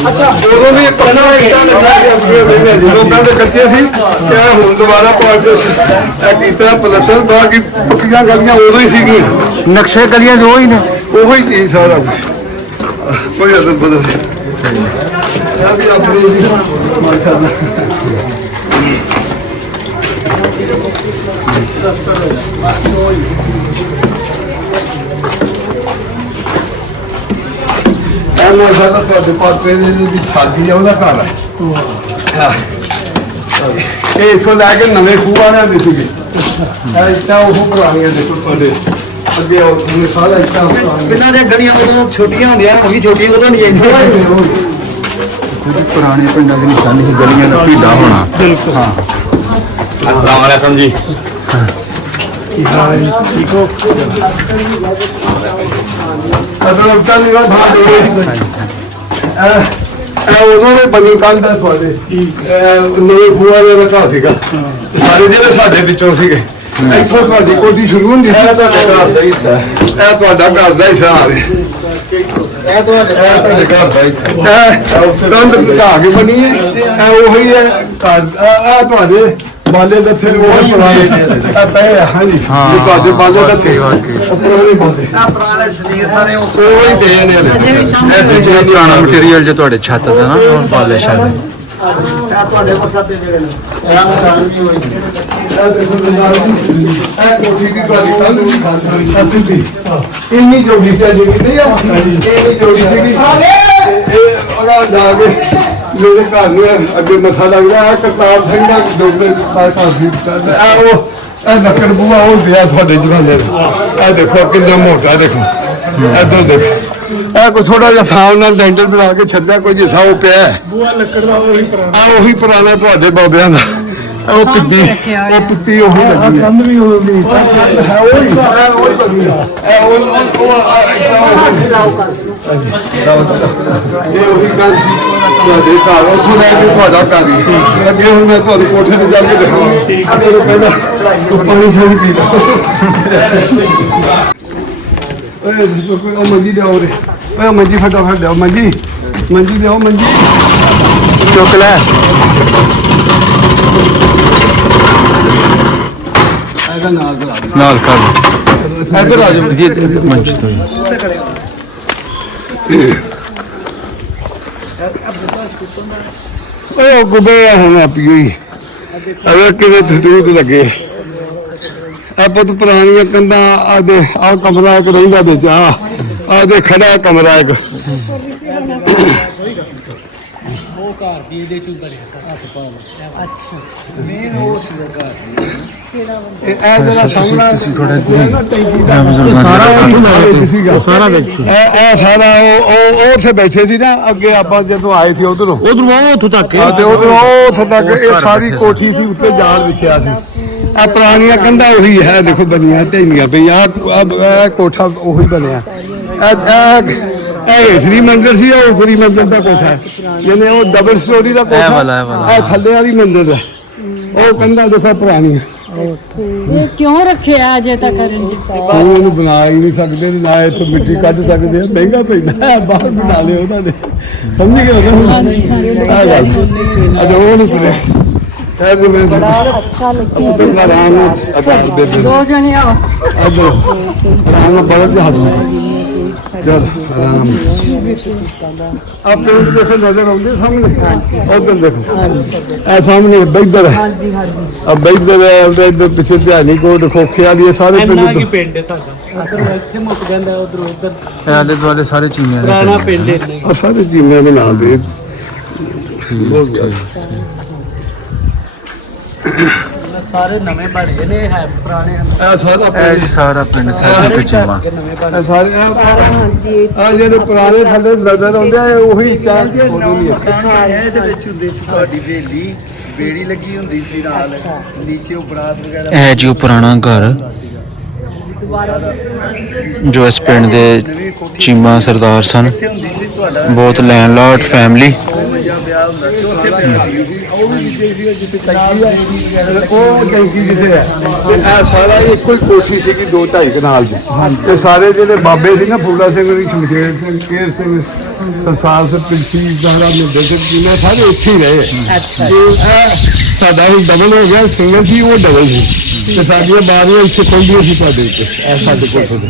ਅੱਛਾ ਉਦੋਂ ਵੀ ਲੋਕਾਂ ਦੇ ਕੱਚੇ ਸੀ ਕਿ ਹੁਣ ਦੁਬਾਰਾ ਪਾਰਟ ਕੀਤਾ ਪਲਸਨ, ਬਾਕੀ ਪੱਕੀਆਂ ਗਲੀਆਂ ਉਦੋਂ ਹੀ ਸੀਗੀਆਂ, ਨਕਸ਼ੇ ਗਲੀਆਂ ਜੋ ਹੀ ਨੇ ਉਹੀ ਚੀਜ਼ ਸਾਰਾ ਕੋਈ ਅਦਲ ਬਦਲ ਮਾਸ਼ਾਅੱਲਾ। ਇਹ ਮਾਸ਼ਾਅੱਲਾ ਤੁਹਾਡੇ ਪਾਸੇ ਦੀ ਛਾਤੀ ਆ ਉਹਦਾ ਘਰ ਹੈ। ਇਹ ਇਸੋ ਲੈ ਕੇ ਨਵੇਂ ਖੂਹ ਵਾਲਿਆਂ ਦੇ ਸੀਗੇ ਇਹ ਇੱਟਾਂ ਉਹ ਪੁਰਾਣੀਆਂ ਦੇਖੋ ਤੁਹਾਡੇ ਅੱਗੇ ਉਹ ਸਾਰਾ ਇੱਟਾਂ ਇਹਨਾਂ ਦੀਆਂ ਗਲੀਆਂ ਉਦੋਂ ਛੋਟੀਆਂ ਹੁੰਦੀਆਂ ਉਹ ਵੀ ਛੋਟੀਆਂ ਕਦੋਂ ਨਹੀਂ ਪੁਰਾਣੇ ਪਿੰਡਾਂ ਦੀ ਨਿਸ਼ਾਨੀ ਸੀ ਗਲੀਆਂ ਦਾ ਢੀਲਾ ਹੋਣਾ। ਹਾਂ अस्सलाम वालेकुम जी ਠੀਕ ਹੋ ਅਸਲ ਉੱਟਾਂ ਦੀ ਗੱਲ ਥਾਂ ਦੇ ਇਹ ਉਦੋਂ ਦੇ ਬਣੀ ਕੱਲ ਦਾ ਤੁਹਾਡੇ ਨਵੇਂ ਖੂਹ ਵਾਲੇ ਦਾ ਘਰ ਸੀਗਾ ਸਾਰੇ ਜਿਹੜੇ ਸਾਡੇ ਵਿੱਚੋਂ ਸੀਗੇ ਇੱਥੋਂ ਸਾਡੀ ਕੋਠੀ ਸ਼ੁਰੂ ਹੁੰਦੀ ਸੀ ਤੁਹਾਡੇ ਘਰ ਦਾ ਹਿੱਸਾ ਇਹ ਤੁਹਾਡਾ ਘਰ ਦਾ ਹਿੱਸਾ ਆ ਰਿਹਾ ਇਹ ਤੁਹਾਡੇ ਘਰ ਦਾ ਹਿੱਸਾ ਕੰਧ ਢਾ ਕੇ ਬਣੀ ਹੈ ਇਹ ਉਹੀ ਹੈ ਘਰ ਆ ਤੁਹਾਡੇ ਬਾਲੇ ਦੱਸੇ ਉਹ ਪੁਰਾਣੇ ਪਏ ਹਾਂਜੀ ਇਹ ਤੁਹਾਡੇ ਬਾਲੇ ਦੱਸੇ ਉਹ ਪੁਰਾਣੇ ਬਾਲੇ ਪੁਰਾਣੇ ਸ਼ਰੀਰ ਸਾਰੇ ਉਸ ਉਹ ਹੀ ਦੇ ਨੇ ਇਹ ਜਿਹੜਾ ਪੁਰਾਣਾ ਮਟੀਰੀਅਲ ਜੋ ਤੁਹਾਡੇ ਛੱਤ ਦਾ ਨਾ ਉਹ ਬਾਲੇ ਸ਼ਾਲੇ ਤੁਹਾਡੇ ਪੱਕਾ ਤੇ ਜਿਹੜੇ ਨੇ ਇਹ ਮਕਾਨ ਵੀ ਹੋਈ ਇਹ ਕੋਠੀ ਦੀ ਤੁਹਾਡੀ ਕੰਧ ਵੀ ਅਸੀਂ ਦੀ ਇੰਨੀ ਜੋੜੀ ਸੀ ਜਿਹੜੀ ਨਹੀਂ ਆ ਇੰਨੀ ਜੋੜੀ ਸੀਗੀ ਇਹ ਉਹਨਾਂ ਜਾ ਕੇ ਮੇਰੇ ਘਰ ਨੂੰ ਅੱਗੇ ਮੱਥਾ ਲੱਗਦਾ ਹੈ ਕਰਤਾਰ ਸਿੰਘ ਦਾ ਡੋਗਰੇ ਪਾਸ ਸੀ ਆ ਉਹ ਇਹ ਨੱਕੜ ਬੂਆ ਉਹ ਦਿਆ ਤੁਹਾਡੇ ਜਵਾਨੇ ਇਹ ਦੇਖੋ ਕਿੰਨਾ ਮੋਟਾ ਦੇਖੋ ਇੱਧਰ ਦੇਖੋ ਇਹ ਕੋਈ ਥੋੜਾ ਜਿਹਾ ਸਾਹ ਨਾਲ ਡੈਂਟਲ ਬਣਾ ਕੇ ਛੱਡਿਆ ਕੋਈ ਜਿਸਾ ਉਹ ਪਿਆ ਬੂਆ ਲੱਕੜ ਦਾ ਉਹੀ ਪੁਰਾਣਾ ਆ ਉਹੀ ਪੁਰਾਣਾ ਤੁਹਾਡੇ ਬਾਬਿਆਂ ਦਾ ਉਹ ਪਿੱਤੀ ਉਹੀ ਲੱਗੀ ਹੈ ਕੰਧ ਵੀ ਹੋ ਗਈ ਇਹ ਉਹੀ ਗੱਲ ਤੁਹਾਡੇ ਘਰ ਉੱਥੋਂ ਲੈ ਕੇ ਤੁਹਾਡਾ ਘਰ ਹੀ ਅੱਗੇ ਹੁਣ ਮੈਂ ਤੁਹਾਨੂੰ ਕੋਠੇ ਤੇ ਜਾ ਕੇ ਦਿਖਾਵਾਂ ਮੈਨੂੰ ਕਹਿੰਦਾ ਤੂੰ ਪਾਣੀ ਸਾਰੀ ਪੀ ਲੈ ਓਏ ਉਹ ਮੰਜੀ ਦੇ ਆਉਰੇ ਓਏ ਮੰਜੀ ਫਟਾਫਟ ਲਿਆਓ ਮੰਜੀ ਦਿਓ ਮੰਜੀ ਚੁੱਕ ਲੈ ਇਹਦਾ ਨਾਲ ਨਾਲ ਕਰ ਇੱਧਰ ਆ ਜਾਓ ਜੀ ਮੰਚ ਤੋਂ ਉਹ ਗੁੱਬੇ ਹੁਣ ਆਪੀ ਹੋਈ ਅਗਰ ਕਿਵੇਂ ਤੂਤ ਲੱਗੇ ਆਪਾਂ ਤਾਂ ਪੁਰਾਣੀਆਂ ਕੰਧਾਂ ਆ ਕਮਰਾ ਇੱਕ ਰਹਿੰਦਾ ਵਿੱਚ ਆ ਦੇ ਖੜਾ ਕਮਰਾ ਇੱਕ ਉਹ ਘਰ ਦੀ ਇਹਦੇ ਚ ਬਣਿਆ ਹੱਥ ਪਾਉ ਅੱਛਾ ਮੇਨ ਉਹ ਸੀ ਘਰ ਇਹ ਜਿਹੜਾ ਸਾਹਮਣਾ ਤੁਸੀਂ ਥੋੜਾ ਸਾਰਾ ਉਹ ਉੱਥੇ ਬੈਠੇ ਸੀ ਨਾ ਅੱਗੇ ਆਪਾਂ ਜਦੋਂ ਆਏ ਸੀ ਉਧਰੋਂ ਉੱਥੋਂ ਤੱਕ ਤੇ ਉਧਰੋਂ ਉੱਥੇ ਤੱਕ ਇਹ ਸਾਰੀ ਕੋਠੀ ਸੀ ਉੱਤੇ ਜਾਲ ਵਿਛਿਆ ਸੀ ਆ ਪੁਰਾਣੀਆਂ ਕੰਧਾਂ ਉਹੀ ਹੈ ਦੇਖੋ ਬਣੀਆਂ ਢੇਈਆਂ ਪਈਆਂ ਇਹ ਕੋਠਾ ਉਹੀ ਬਣਿਆ ਇਹ ਸ੍ਰੀ ਮੰਦਿਰ ਸੀ ਉਹ ਸ੍ਰੀ ਮੰਦਿਰ ਦਾ ਕੋਠਾ ਜਿਹਨੇ ਉਹ ਡਬਲ ਸਟੋਰੀ ਦਾ ਕੋਠਾ ਇਹ ਥੱਲੇ ਵਾਲੀ ਮੰਦਿਰ ਹੈ ਉਹ ਕੰਧਾਂ ਦੇਖੋ ਪੁਰਾਣੀਆਂ ਇਹ ਕਿਉਂ ਰੱਖਿਆ ਅਜੇ ਤੱਕ ਰਣਜੀਤ ਉਹਨੂੰ ਬਣਾ ਹੀ ਨਹੀਂ ਸਕਦੇ ਨਾ ਇੱਥੋਂ ਮਿੱਟੀ ਕੱਢ ਸਕਦੇ ਆ ਮਹਿੰਗਾ ਪੈਂਦਾ ਬਾਹਰ ਬਣਾ ਲਿਓ ਉਹਨਾਂ ਦੇ ਸਮਝ ਗਏ ਨਾ ਆ ਗੱਲ ਅਜੇ ਉਹ ਨਹੀਂ ਤੁਰੇ ਇਹ ਵੀ ਮੈਂ ਅੱਛਾ ਲੱਗਿਆ ਆਰਾਮ ਨਾਲ ਦੇ ਦੇ ਦੋ ਜਣੇ ਆਓ ਅਜੇ ਆਰਾਮ ਨਾਲ ਬੜਦ ਦੇ ਹੱਥ ਜਦ ਆਰਾਮ ਆਪਣੇ ਨੂੰ ਦੇਖੋ ਨਜ਼ਰ ਆਉਂਦੇ ਸਾਹਮਣੇ ਉਧਰ ਦੇਖੋ ਇਹ ਸਾਹਮਣੇ ਬੈਦਰ ਹੈ ਹਾਂਜੀ ਆ ਬੈਦਰ ਹੈ ਉਹਦੇ ਪਿੱਛੇ ਧਿਆਨੀ ਕੋਟ ਖੋਖੇ ਵਾਲੀ ਸਾਰੇ ਪਿੰਡ ਪਿੰਡ ਹੈ ਸਾਡਾ ਅਸਲ ਇੱਥੇ ਮੁੱਕ ਜਾਂਦਾ ਉਧਰੋਂ ਇੱਧਰ ਆਲੇ ਦੁਆਲੇ ਸਾਰੇ ਚੀਮਿਆਂ ਦੇ ਪੁਰਾਣਾ ਪਿੰਡ ਹੈ ਆ ਸਾਰੇ ਜੀਵਿਆਂ ਦੇ ਨਾਂ ਦੇ ਸਾਰੇ ਨਵੇਂ ਬਣ ਗਏ ਨੇ ਹੈ ਪੁਰਾਣੇ ਇਹ ਸਾਰਾ ਇਹ ਜੀ ਸਾਰਾ ਪਿੰਡ ਸਾਹਿਬ ਦੇ ਚੀਮਾ ਇਹ ਸਾਰੇ ਆ ਜਿਹੜੇ ਪੁਰਾਣੇ ਥੱਲੇ ਨਜ਼ਰ ਆਉਂਦੇ ਆ ਉਹੀ ਇੱਟਾਂ ਉਦੋਂ ਦੀ ਇਹਦੇ ਵਿੱਚ ਹੁੰਦੀ ਸੀ ਤੁਹਾਡੀ ਵੇਲੀ ਬੇੜੀ ਲੱਗੀ ਹੁੰਦੀ ਸੀ ਨਾਲ ਨੀਚੇ ਉਪਰਾਤ ਵਗੈਰਾ ਇਹ ਜੀ ਉਹ ਪੁਰਾਣਾ ਘਰ ਜੋ ਇਸ ਪਿੰਡ ਦੇ ਚੀਮਾ ਸਰਦਾਰ ਸਨ ਇੱਥੇ ਹੁੰਦੀ ਸੀ ਤੁਹਾਡਾ ਬਹੁਤ ਲੈਂਡਲਾਰਡ ਫੈਮਿਲੀ ਜਾਂ ਵਿਆਹ ਹੁੰਦਾ ਸੀ ਉੱਥੇ ਪਿਆ ਸੀ ਉਹ ਵੀ ਜਿੱਥੇ ਟੈਂਕੀ ਹੈ ਉਹ ਟੈਂਕੀ ਜਿਸੇ ਹੈ ਤੇ ਇਹ ਸਾਰਾ ਇੱਕੋ ਹੀ ਕੋਠੀ ਸੀਗੀ 2-2.5 ਕਨਾਲ ਦੀ ਤੇ ਸਾਰੇ ਜਿਹੜੇ ਬਾਬੇ ਸੀ ਨਾ ਫੂਲਾ ਸਿੰਘ ਦੀ ਸ਼ਮਸ਼ੇਰ ਸਿੰਘ ਕੇਰ ਸਿੰਘ ਸਰਸਾਰ ਸਿੰਘ ਪਿੰਸੀ ਦਾਰਾ ਮੁੰਡੇ ਸਿੰਘ ਜਿਵੇਂ ਸਾਰੇ ਇੱਥੇ ਹੀ ਰਹੇ ਤੇ ਸਾਡਾ ਹੀ ਡਬਲ ਹੋ ਗਿਆ ਸਿੰਗਲ ਸੀ ਉਹ ਡਬਲ ਸੀ ਤੇ ਸਾਡੀਆਂ ਬਾਰੀਆਂ ਇੱਥੇ ਖੋਲੀਆਂ ਸੀ ਸਾਡੇ ਉੱਤੇ ਇਹ ਸਾਡੇ ਕੋਠੇ ਤੇ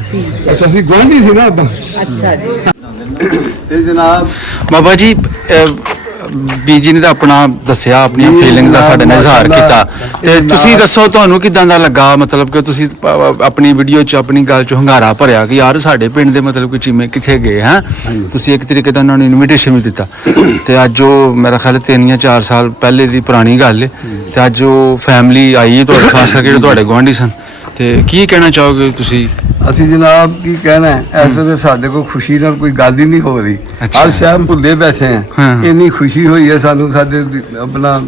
ਅੱਛਾ ਅਸੀਂ ਗੁਆਂਢੀ ਸੀ ਨਾ ਉਦਾਂ ਅੱਛਾ ਜੀ ਤੇ ਜਨਾਬ ਬਾਬਾ ਜੀ ਬੀਜੀ ਨੇ ਤਾਂ ਆਪਣਾ ਦੱਸਿਆ ਆਪਣੀਆਂ ਫੀਲਿੰਗਸ ਦਾ ਸਾਡੇ ਨਾਲ ਇਜ਼ਹਾਰ ਕੀਤਾ ਤੇ ਤੁਸੀਂ ਦੱਸੋ ਤੁਹਾਨੂੰ ਕਿਦਾਂ ਦਾ ਲੱਗਾ ਮਤਲਬ ਕਿ ਤੁਸੀਂ ਆਪਣੀ ਵੀਡੀਓ 'ਚ ਆਪਣੀ ਗੱਲ 'ਚ ਹੰਗਾਰਾ ਭਰਿਆ ਕਿ ਯਾਰ ਸਾਡੇ ਪਿੰਡ ਦੇ ਮਤਲਬ ਕਿ ਚੀਮੇ ਕਿੱਥੇ ਗਏ ਹੈ ਤੁਸੀਂ ਇੱਕ ਤਰੀਕੇ ਦਾ ਉਹਨਾਂ ਨੂੰ ਇਨਵੀਟੇਸ਼ਨ ਵੀ ਦਿੱਤਾ ਤੇ ਅੱਜ ਉਹ ਮੇਰਾ ਖਿਆਲ 3 ਜਾਂ 4 ਸਾਲ ਪਹਿਲੇ ਦੀ ਪੁਰਾਣੀ ਗੱਲ ਹੈ ਤੇ ਅੱਜ ਉਹ ਫੈਮਿਲੀ ਆਈ ਹੈ ਤੁਹਾਡੇ ਖਾਸ ਕਰਕੇ ਜਿਹੜੇ ਤੁਹਾਡੇ ਗੁਆਂਢੀ ਸਨ, ਤੇ ਕੀ ਕਹਿਣਾ ਚਾਹੋਗੇ ਤੁਸੀਂ? ਅਸੀਂ ਜਨਾਬ ਕੀ ਕਹਿਣਾ ਹੈ, ਇਸ ਵੇਲੇ ਸਾਡੇ ਕੋਲ ਖੁਸ਼ੀ ਨਾਲ ਕੋਈ ਗੱਲ ਹੀ ਨਹੀਂ ਹੋ ਰਹੀ। ਅੱਛਾ। ਅੱਜ ਸ਼ਾਮ ਭੁੱਲੇ ਬੈਠੇ ਹਾਂ। ਆ, ਇੰਨੀ ਖੁਸ਼ੀ ਹੋਈ ਹੈ ਸਾਨੂੰ। ਸਾਡੇ ਆਪਣਾ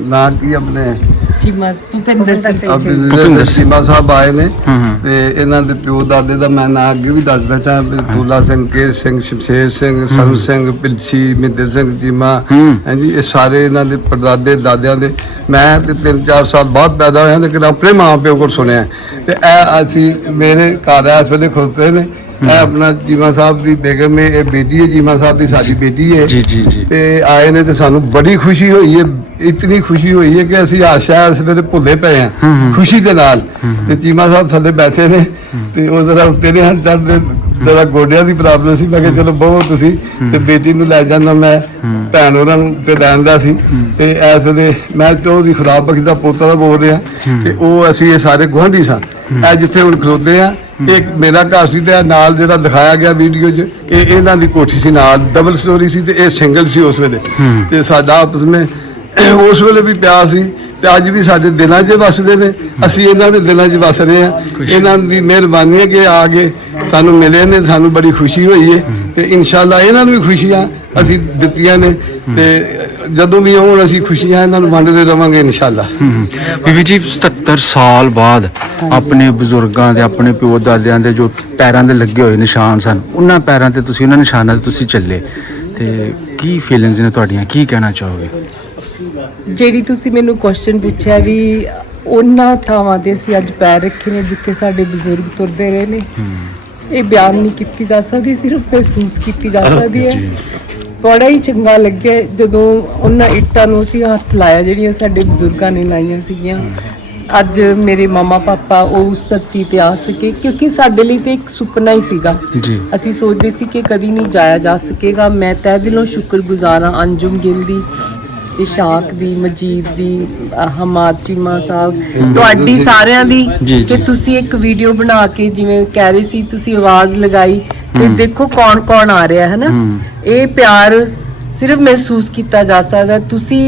ਨਾਂ ਕੀ ਆਪਣੇ ਚੀਮਾ ਭੁਪਿੰਦਰ ਸਿੰਘ ਭੁਪਿੰਦਰ ਚੀਮਾ ਸਾਹਿਬ ਆਏ ਨੇ, ਹਾਂ। ਤੇ ਇਹਨਾਂ ਦੇ ਪਿਓ ਦਾਦੇ ਦਾ ਮੈਂ ਨਾਂ ਅੱਗੇ ਵੀ ਦੱਸ ਬੈਠਾ, ਫੂਲਾ ਸਿੰਘ, ਕੇਰ ਸਿੰਘ, ਸ਼ਮਸ਼ੇਰ ਸਿੰਘ, ਸਰੂ ਸਿੰਘ, ਪਿਲਛੀ, ਮਿੰਦਰ ਸਿੰਘ ਚੀਮਾ, ਹਾਂਜੀ, ਇਹ ਸਾਰੇ ਇਹਨਾਂ ਦੇ ਪੜਦਾਦੇ ਦਾਦਿਆਂ ਦੇ। ਮੈਂ ਤੇ 3-4 ਸਾਲ ਬਾਅਦ ਪੈਦਾ ਹੋਇਆ, ਲੇਕਿਨ ਆਪਣੇ ਮਾਂ ਪਿਓ ਕੋਲ ਸੁਣਿਆ। ਤੇ ਇਹ ਅਸੀਂ ਮੇਰੇ ਘਰ ਇਸ ਵੇਲੇ ਖਲੋਤੇ ਨੇ। ਇਹ ਆਪਣਾ ਚੀਮਾ ਸਾਹਿਬ ਦੀ ਬੇਗਮ ਹੈ, ਇਹ ਬੇਟੀ ਹੈ ਚੀਮਾ ਸਾਹਿਬ ਦੀ, ਸਾਡੀ ਬੇਟੀ ਹੈ ਜੀ ਜੀ ਜੀ। ਤੇ ਆਏ ਨੇ ਤੇ ਸਾਨੂੰ ਬੜੀ ਖੁਸ਼ੀ ਹੋਈ ਹੈ, ਇਤਨੀ ਖੁਸ਼ੀ ਹੋਈ ਹੈ ਕਿ ਅਸੀਂ ਆਸ਼ਾ ਇਸ ਵੇਲੇ ਭੁੱਲੇ ਪਏ ਹਾਂ ਖੁਸ਼ੀ ਦੇ ਨਾਲ। ਤੇ ਚੀਮਾ ਸਾਹਿਬ ਥੱਲੇ ਬੈਠੇ ਨੇ, ਤੇ ਉਹ ਜ਼ਰਾ ਉੱਤੇ ਨੇ ਹੱਥ ਚੜ੍ਹਦੇ, ਜ਼ਰਾ ਗੋਡਿਆਂ ਦੀ ਪ੍ਰੋਬਲਮ ਸੀ। ਮੈਂ ਕਿਹਾ ਚਲੋ ਬਹੁਤ ਤੁਸੀਂ, ਤੇ ਬੇਟੀ ਨੂੰ ਲੈ ਜਾਂਦਾ ਮੈਂ, ਭੈਣ ਉਹਨਾਂ ਨੂੰ ਤੇ ਲੈਣ ਦਾ ਸੀ। ਤੇ ਇਸ ਵੇਲੇ ਮੈਂ ਚੌਧਰੀ ਖੁਦਾ ਬਖਸ਼ ਦਾ ਪੋਤਰਾ ਬੋਲ ਰਿਹਾ, ਤੇ ਉਹ ਅਸੀਂ ਇਹ ਸਾਰੇ ਗੁਆਂਢੀ ਸਾਂ। ਇਹ ਜਿੱਥੇ ਹੁਣ ਖਲੋਤੇ ਆ, ਇੱਕ ਮੇਰਾ ਘਰ ਸੀ, ਤੇ ਨਾਲ ਜਿਹੜਾ ਦਿਖਾਇਆ ਗਿਆ ਵੀਡੀਓ 'ਚ, ਇਹ ਇਹਨਾਂ ਦੀ ਕੋਠੀ ਸੀ, ਨਾਲ ਡਬਲ ਸਟੋਰੀ ਸੀ, ਤੇ ਇਹ ਸਿੰਗਲ ਸੀ ਉਸ ਵੇਲੇ। ਤੇ ਸਾਡਾ ਆਪਸ ਵਿੱਚ ਉਸ ਵੇਲੇ ਵੀ ਪਿਆਰ ਸੀ, ਤੇ ਅੱਜ ਵੀ ਸਾਡੇ ਦਿਲਾਂ 'ਚ ਵਸਦੇ ਨੇ। ਅਸੀਂ ਇਹਨਾਂ ਦੇ ਦਿਲਾਂ 'ਚ ਵਸ ਰਹੇ ਹਾਂ। ਇਹਨਾਂ ਦੀ ਮਿਹਰਬਾਨੀ ਹੈ ਕਿ ਆ ਕੇ ਸਾਨੂੰ ਮਿਲੇ ਨੇ, ਸਾਨੂੰ ਬੜੀ ਖੁਸ਼ੀ ਹੋਈ ਹੈ। ਤੇ ਇਨਸ਼ਾਅੱਲਾ ਇਹਨਾਂ ਨੂੰ ਵੀ ਖੁਸ਼ੀਆਂ ਅਸੀਂ ਦਿੱਤੀਆਂ ਨੇ, ਤੇ ਜਦੋਂ ਵੀ ਆਉਣ ਅਸੀਂ ਖੁਸ਼ੀਆਂ ਇਹਨਾਂ ਨੂੰ ਵੰਡਦੇ ਰਵਾਂਗੇ ਇਨਸ਼ਾਅੱਲਾ। ਬੀਬੀ ਜੀ 77 ਸਾਲ ਬਾਅਦ ਆਪਣੇ ਬਜ਼ੁਰਗਾਂ ਦੇ, ਆਪਣੇ ਪਿਓ ਦਾਦਿਆਂ ਦੇ ਜੋ ਪੈਰਾਂ ਦੇ ਲੱਗੇ ਹੋਏ ਨਿਸ਼ਾਨ ਸਨ, ਉਹਨਾਂ ਪੈਰਾਂ ਤੇ ਤੁਸੀਂ, ਉਹਨਾਂ ਨਿਸ਼ਾਨਾਂ ਤੇ ਤੁਸੀਂ ਚੱਲੇ, ਤੇ ਕੀ ਫੀਲਿੰਗਸ ਨੇ ਤੁਹਾਡੀਆਂ, ਕੀ ਕਹਿਣਾ ਚਾਹੋਗੇ? ਜਿਹੜੀ ਤੁਸੀਂ ਮੈਨੂੰ ਕੁਐਸਚਨ ਪੁੱਛਿਆ ਵੀ ਉਹਨਾਂ ਥਾਵਾਂ ਤੇ ਅਸੀਂ ਅੱਜ ਪੈਰ ਰੱਖੇ ਨੇ ਜਿੱਥੇ ਸਾਡੇ ਬਜ਼ੁਰਗ ਤੁਰਦੇ ਰਹੇ ਨੇ, ਇਹ ਬਿਆਨ ਨਹੀਂ ਕੀਤੀ ਜਾ ਸਕਦੀ, ਸਿਰਫ ਮਹਿਸੂਸ ਕੀਤੀ ਜਾ ਸਕਦੀ ਹੈ। ਬੜਾ ਹੀ ਚੰਗਾ ਲੱਗਿਆ ਜਦੋਂ ਉਹਨਾਂ ਇੱਟਾਂ ਨੂੰ ਅਸੀਂ ਹੱਥ ਲਾਇਆ ਜਿਹੜੀਆਂ ਸਾਡੇ ਬਜ਼ੁਰਗਾਂ ਨੇ ਲਾਈਆਂ ਸੀਗੀਆਂ। ਅੱਜ ਮੇਰੇ ਮਾਮਾ ਪਾਪਾ ਉਹ ਉਸ ਧਰਤੀ ਤੇ ਆ ਸਕੇ, ਕਿਉਂਕਿ ਸਾਡੇ ਲਈ ਤੇ ਇੱਕ ਸੁਪਨਾ ਹੀ ਸੀਗਾ ਜੀ। ਅਸੀਂ ਸੋਚਦੇ ਸੀ ਕਿ ਕਦੀ ਨਹੀਂ ਜਾਇਆ ਜਾ ਸਕੇਗਾ। ਮੈਂ ਤਹਿ ਦਿਲੋਂ ਸ਼ੁਕਰਗੁਜ਼ਾਰ ਹਾਂ ਅੰਜੁਮ ਗਿੱਲ ਦੀ, ਇਸ਼ਾਕ ਦੀ, ਮਜੀਦ ਦੀ, ਹਮਾਦ ਚੀਮਾ ਸਾਹਿਬ, ਤੁਹਾਡੀ ਸਾਰਿਆਂ ਦੀ, ਕਿ ਤੁਸੀਂ ਇੱਕ ਵੀਡੀਓ ਬਣਾ ਕੇ ਜਿਵੇਂ ਕਹਿ ਰਹੇ ਸੀ, ਤੁਸੀਂ ਆਵਾਜ਼ ਲਗਾਈ, ਤੇ ਦੇਖੋ ਕੌਣ ਕੌਣ ਆ ਰਿਹਾ ਹੈ ਨਾ। ਇਹ ਪਿਆਰ ਸਿਰਫ ਮਹਿਸੂਸ ਕੀਤਾ ਜਾ ਸਕਦਾ। ਤੁਸੀਂ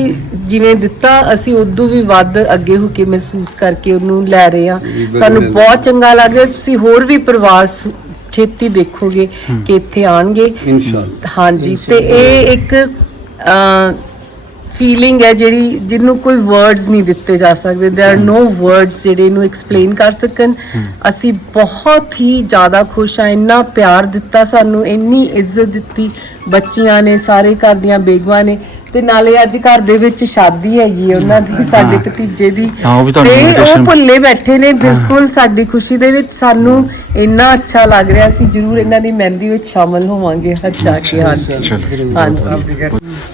ਜਿਵੇਂ ਦਿੱਤਾ, ਅਸੀਂ ਉਦੋਂ ਵੀ ਵੱਧ ਅੱਗੇ ਹੋ ਕੇ ਮਹਿਸੂਸ ਕਰਕੇ ਉਹਨੂੰ ਲੈ ਰਹੇ ਹਾਂ। ਸਾਨੂੰ ਬਹੁਤ ਚੰਗਾ ਲੱਗ ਰਿਹਾ। ਤੁਸੀਂ ਹੋਰ ਵੀ ਪਰਿਵਾਰ ਛੇਤੀ ਦੇਖੋਗੇ ਕਿ ਇੱਥੇ ਆਣਗੇ ਇਨਸ਼ਾਅੱਲਾ। ਹਾਂਜੀ, ਤੇ ਇਹ ਇੱਕ ਫੀਲਿੰਗ ਹੈ ਜਿਹੜੀ ਜਿਹਨੂੰ ਕੋਈ ਵਰਡਸ ਨਹੀਂ ਦਿੱਤੇ ਜਾ ਸਕਦੇ। ਦੇयर ਆਰ ਨੋ ਵਰਡਸ ਜਿਹੜੇ ਇਹਨੂੰ ਐਕਸਪਲੇਨ ਕਰ ਸਕਣ। ਅਸੀਂ ਬਹੁਤ ਹੀ ਜ਼ਿਆਦਾ ਖੁਸ਼ ਹਾਂ। ਇੰਨਾ ਪਿਆਰ ਦਿੱਤਾ ਸਾਨੂੰ, ਇੰਨੀ ਇੱਜ਼ਤ ਦਿੱਤੀ ਬੱਚੀਆਂ ਨੇ, ਸਾਰੇ ਘਰ ਦੀਆਂ ਬੇਗਮਾਂ ਨੇ, ਤੇ ਨਾਲੇ ਅੱਜ ਘਰ ਦੇ ਵਿੱਚ ਸ਼ਾਦੀ ਹੈਗੀ ਹੈ ਉਹਨਾਂ ਦੀ, ਸਾਡੇ ਭਤੀਜੇ ਦੀ, ਤੇ ਉਹ ਭੁੱਲੇ ਬੈਠੇ ਨੇ ਬਿਲਕੁਲ ਸਾਡੀ ਖੁਸ਼ੀ ਦੇ ਵਿੱਚ। ਸਾਨੂੰ ਇੰਨਾ ਅੱਛਾ ਲੱਗ ਰਿਹਾ, ਸੀ ਜਰੂਰ ਇਹਨਾਂ ਦੀ ਮਹਿੰਦੀ ਵਿੱਚ ਸ਼ਾਮਲ ਹੋਵਾਂਗੇ ਅੱਛਾ ਕੇ। ਹਾਂਜੀ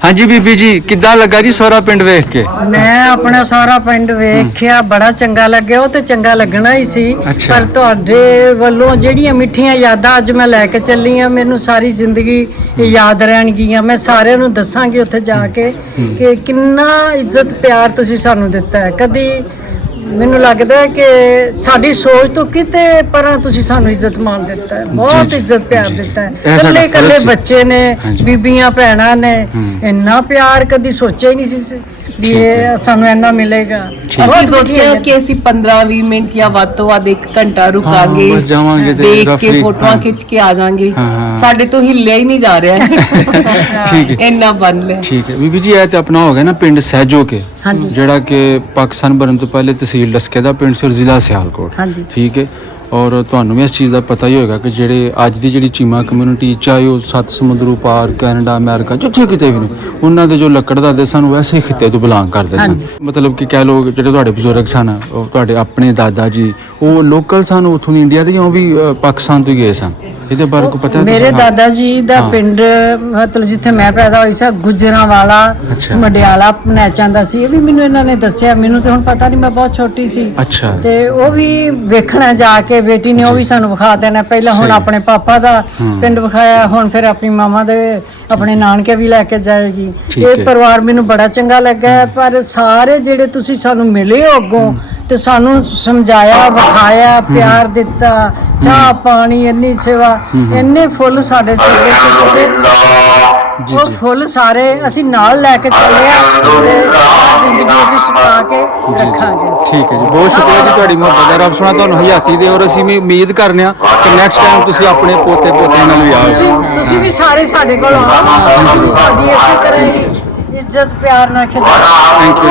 ਹਾਂਜੀ ਬੀਬੀ ਜੀ, ਕਿੱਦਾਂ ਲੱਗਾ ਜੀ ਸਹੁਰਾ ਪਿੰਡ ਵੇਖ ਕੇ? ਮੈਂ ਆਪਣਾ ਸਾਰਾ ਪਿੰਡ ਵੇਖਿਆ, ਬੜਾ ਚੰਗਾ ਲੱਗਿਆ। ਉਹ ਤੇ ਚੰਗਾ ਲੱਗਣਾ ਹੀ ਸੀ, ਪਰ ਤੁਹਾਡੇ ਵੱਲੋਂ ਜਿਹੜੀਆਂ ਮਿੱਠੀਆਂ ਯਾਦਾਂ ਅੱਜ ਮੈਂ ਲੈ ਕੇ ਚੱਲੀ ਆ, ਮੈਨੂੰ ਸਾਰੀ ਜ਼ਿੰਦਗੀ ਯਾਦ ਰਹਿਣਗੀਆਂ। ਮੈਂ ਸਾਰਿਆਂ ਨੂੰ ਦੱਸਾਂਗੀ ਉੱਥੇ ਜਾ ਕੇ ਕਿ ਕਿੰਨਾ ਇੱਜ਼ਤ ਪਿਆਰ ਤੁਸੀਂ ਸਾਨੂੰ ਦਿੱਤਾ ਹੈ। ਕਦੀ ਮੈਨੂੰ ਲੱਗਦਾ ਹੈ ਕਿ ਸਾਡੀ ਸੋਚ ਤੋਂ ਕਿਤੇ ਪਰਾਂ ਤੁਸੀਂ ਸਾਨੂੰ ਇੱਜ਼ਤ ਮਾਣ ਦਿੱਤਾ ਹੈ, ਬਹੁਤ ਇੱਜ਼ਤ ਪਿਆਰ ਦਿੱਤਾ ਹੈ। ਇਕੱਲੇ ਇਕੱਲੇ ਬੱਚੇ ਨੇ, ਬੀਬੀਆਂ ਭੈਣਾਂ ਨੇ, ਇੰਨਾ ਪਿਆਰ ਕਦੀ ਸੋਚਿਆ ਹੀ ਨਹੀਂ ਸੀ ਵੀ ਇਹ ਸਾਨੂੰ ਇੰਨਾ ਮਿਲੇਗਾ। ਅਸੀਂ ਸੋਚਿਆ ਕਿ ਅਸੀਂ 15-20 ਮਿੰਟ ਜਾਂ ਵੱਧ ਤੋਂ ਵੱਧ 1 ਘੰਟਾ ਰੁਕਾਂਗੇ, ਦੇਖ ਕੇ ਫੋਟੋਆਂ ਖਿੱਚ ਕੇ ਆ ਜਾਾਂਗੇ। ਸਾਡੇ ਤੋਂ ਹਿੱਲਿਆ ਹੀ ਨਹੀਂ ਜਾ ਰਿਹਾ ਠੀਕ ਹੈ, ਇੰਨਾ ਬਣ ਲਿਆ। ਠੀਕ ਹੈ ਬੀਬੀ ਜੀ, ਇਹ ਤੇ ਆਪਣਾ ਹੋ ਗਿਆ ਨਾ ਪਿੰਡ ਸਹਿਜੋ ਕੇ, ਜਿਹੜਾ ਕਿ ਪਾਕਿਸਤਾਨ ਬਣਨ ਤੋਂ ਪਹਿਲੇ ਤਹਿਸੀਲ ਲਸਕੇ ਦਾ ਪਿੰਡ ਸੀ, ਜ਼ਿਲ੍ਹਾ ਸਿਆਲਕੋਟ। ਠੀਕ ਹੈ, ਔਰ ਤੁਹਾਨੂੰ ਵੀ ਇਸ ਚੀਜ਼ ਦਾ ਪਤਾ ਹੀ ਹੋਏਗਾ ਕਿ ਜਿਹੜੇ ਅੱਜ ਦੀ ਜਿਹੜੀ ਚੀਮਾ ਕਮਿਊਨਿਟੀ, ਚਾਹੇ ਉਹ 7 ਸਮੁੰਦਰੋਂ ਪਾਰ, ਕੈਨੇਡਾ, ਅਮਰੀਕਾ, ਜਿੱਥੇ ਕਿਤੇ ਵੀ ਨੇ, ਉਹਨਾਂ ਦੇ ਜੋ ਲੱਕੜ ਦਾਦੇ ਸਨ ਵੈਸੇ ਖਿੱਤੇ ਤੋਂ ਬਿਲੋਂਗ ਕਰਦੇ ਸਨ। ਮਤਲਬ ਕਿ ਕਹਿ ਲਓ ਜਿਹੜੇ ਤੁਹਾਡੇ ਬਜ਼ੁਰਗ ਸਨ, ਉਹ ਤੁਹਾਡੇ ਆਪਣੇ ਦਾਦਾ ਜੀ, ਉਹ ਲੋਕਲ ਸਨ ਉੱਥੋਂ ਦੀ ਇੰਡੀਆ ਦੇ, ਜਾਂ ਉਹ ਵੀ ਪਾਕਿਸਤਾਨ ਤੋਂ ਹੀ ਗਏ ਸਨ? ਇਹਦੇ ਬਾਰੇ ਕੋਈ ਪਤਾ? ਮੇਰੇ ਦਾਦਾ ਜੀ ਦਾ ਪਿੰਡ ਮਤਲਬ ਜਿੱਥੇ ਮੈਂ ਪੈਦਾ ਹੋਈ ਸੀ, ਗੁਜਰਾਂਵਾਲਾ ਮਡਿਆਲਾ ਨੈਚਾਂ ਦਾ ਸੀ। ਇਹ ਵੀ ਮੈਨੂੰ ਇਹਨਾਂ ਨੇ ਦੱਸਿਆ, ਮੈਨੂੰ ਤੇ ਹੁਣ ਪਤਾ ਨਹੀਂ, ਮੈਂ ਬਹੁਤ ਛੋਟੀ ਸੀ। ਤੇ ਉਹ ਵੀ ਵੇਖਣਾ ਜਾ ਕੇ, ਬੇਟੀ ਨੇ ਉਹ ਵੀ ਸਾਨੂੰ ਵਿਖਾ ਦੇਣਾ। ਪਹਿਲਾਂ ਹੁਣ ਆਪਣੇ ਪਾਪਾ ਦਾ ਪਿੰਡ ਵਿਖਾਇਆ, ਹੁਣ ਫਿਰ ਆਪਣੀ ਮਾਮਾ ਦੇ ਆਪਣੇ ਨਾਨਕੇ ਵੀ ਲੈ ਕੇ ਜਾਏਗੀ। ਇਹ ਪਰਿਵਾਰ ਮੈਨੂੰ ਬੜਾ ਚੰਗਾ ਲੱਗਾ। ਪਰ ਸਾਰੇ ਜਿਹੜੇ ਤੁਸੀਂ ਸਾਨੂੰ ਮਿਲੇ ਹੋ ਅੱਗੋਂ, ਤੇ ਸਾਨੂੰ ਸਮਝਾਇਆ, ਵਿਖਾਇਆ, ਪਿਆਰ ਦਿੱਤਾ, ਚਾਹ ਪਾਣੀ, ਇੰਨੀ ਸੇਵਾ, ਇੰਨੇ ਫੁੱਲ ਸਾਡੇ ਸਿਰ ਵਿੱਚ ਉਹ ਫੁੱਲ ਸਾਰੇ ਅਸੀਂ ਨਾਲ ਲੈ ਕੇ ਚੱਲੇ ਆ ਤੇ ਜ਼ਿੰਦਗੀ ਅਸੀਂ ਛੁਪਾ ਕੇ ਰੱਖਾਂਗੇ। ਠੀਕ ਹੈ ਜੀ, ਬਹੁਤ ਸ਼ੁਕਰੀਆ ਜੀ ਤੁਹਾਡੀ ਮੁਹੱਬਤ ਦਾ, ਰੱਬ ਸੋਹਣਾ ਤੁਹਾਨੂੰ ਹਯਾਤੀ ਦੇ, ਔਰ ਅਸੀਂ ਵੀ ਉਮੀਦ ਕਰਨੇ ਆ ਕਿ ਨੈਕਸਟ ਟਾਈਮ ਤੁਸੀਂ ਆਪਣੇ ਪੋਤੇ ਪੋਤਿਆਂ ਨਾਲ ਵੀ ਆਓ। ਤੁਸੀਂ ਵੀ ਸਾਰੇ ਸਾਡੇ ਕੋਲ ਆਓ, ਅਸੀਂ ਵੀ ਤੁਹਾਡੀ ਇਸੇ ਤਰ੍ਹਾਂ ਹੀ ਇੱਜ਼ਤ ਪਿਆਰ ਨਾਲ ਖਿਦਮਤ ਥੈਂਕ ਯੂ।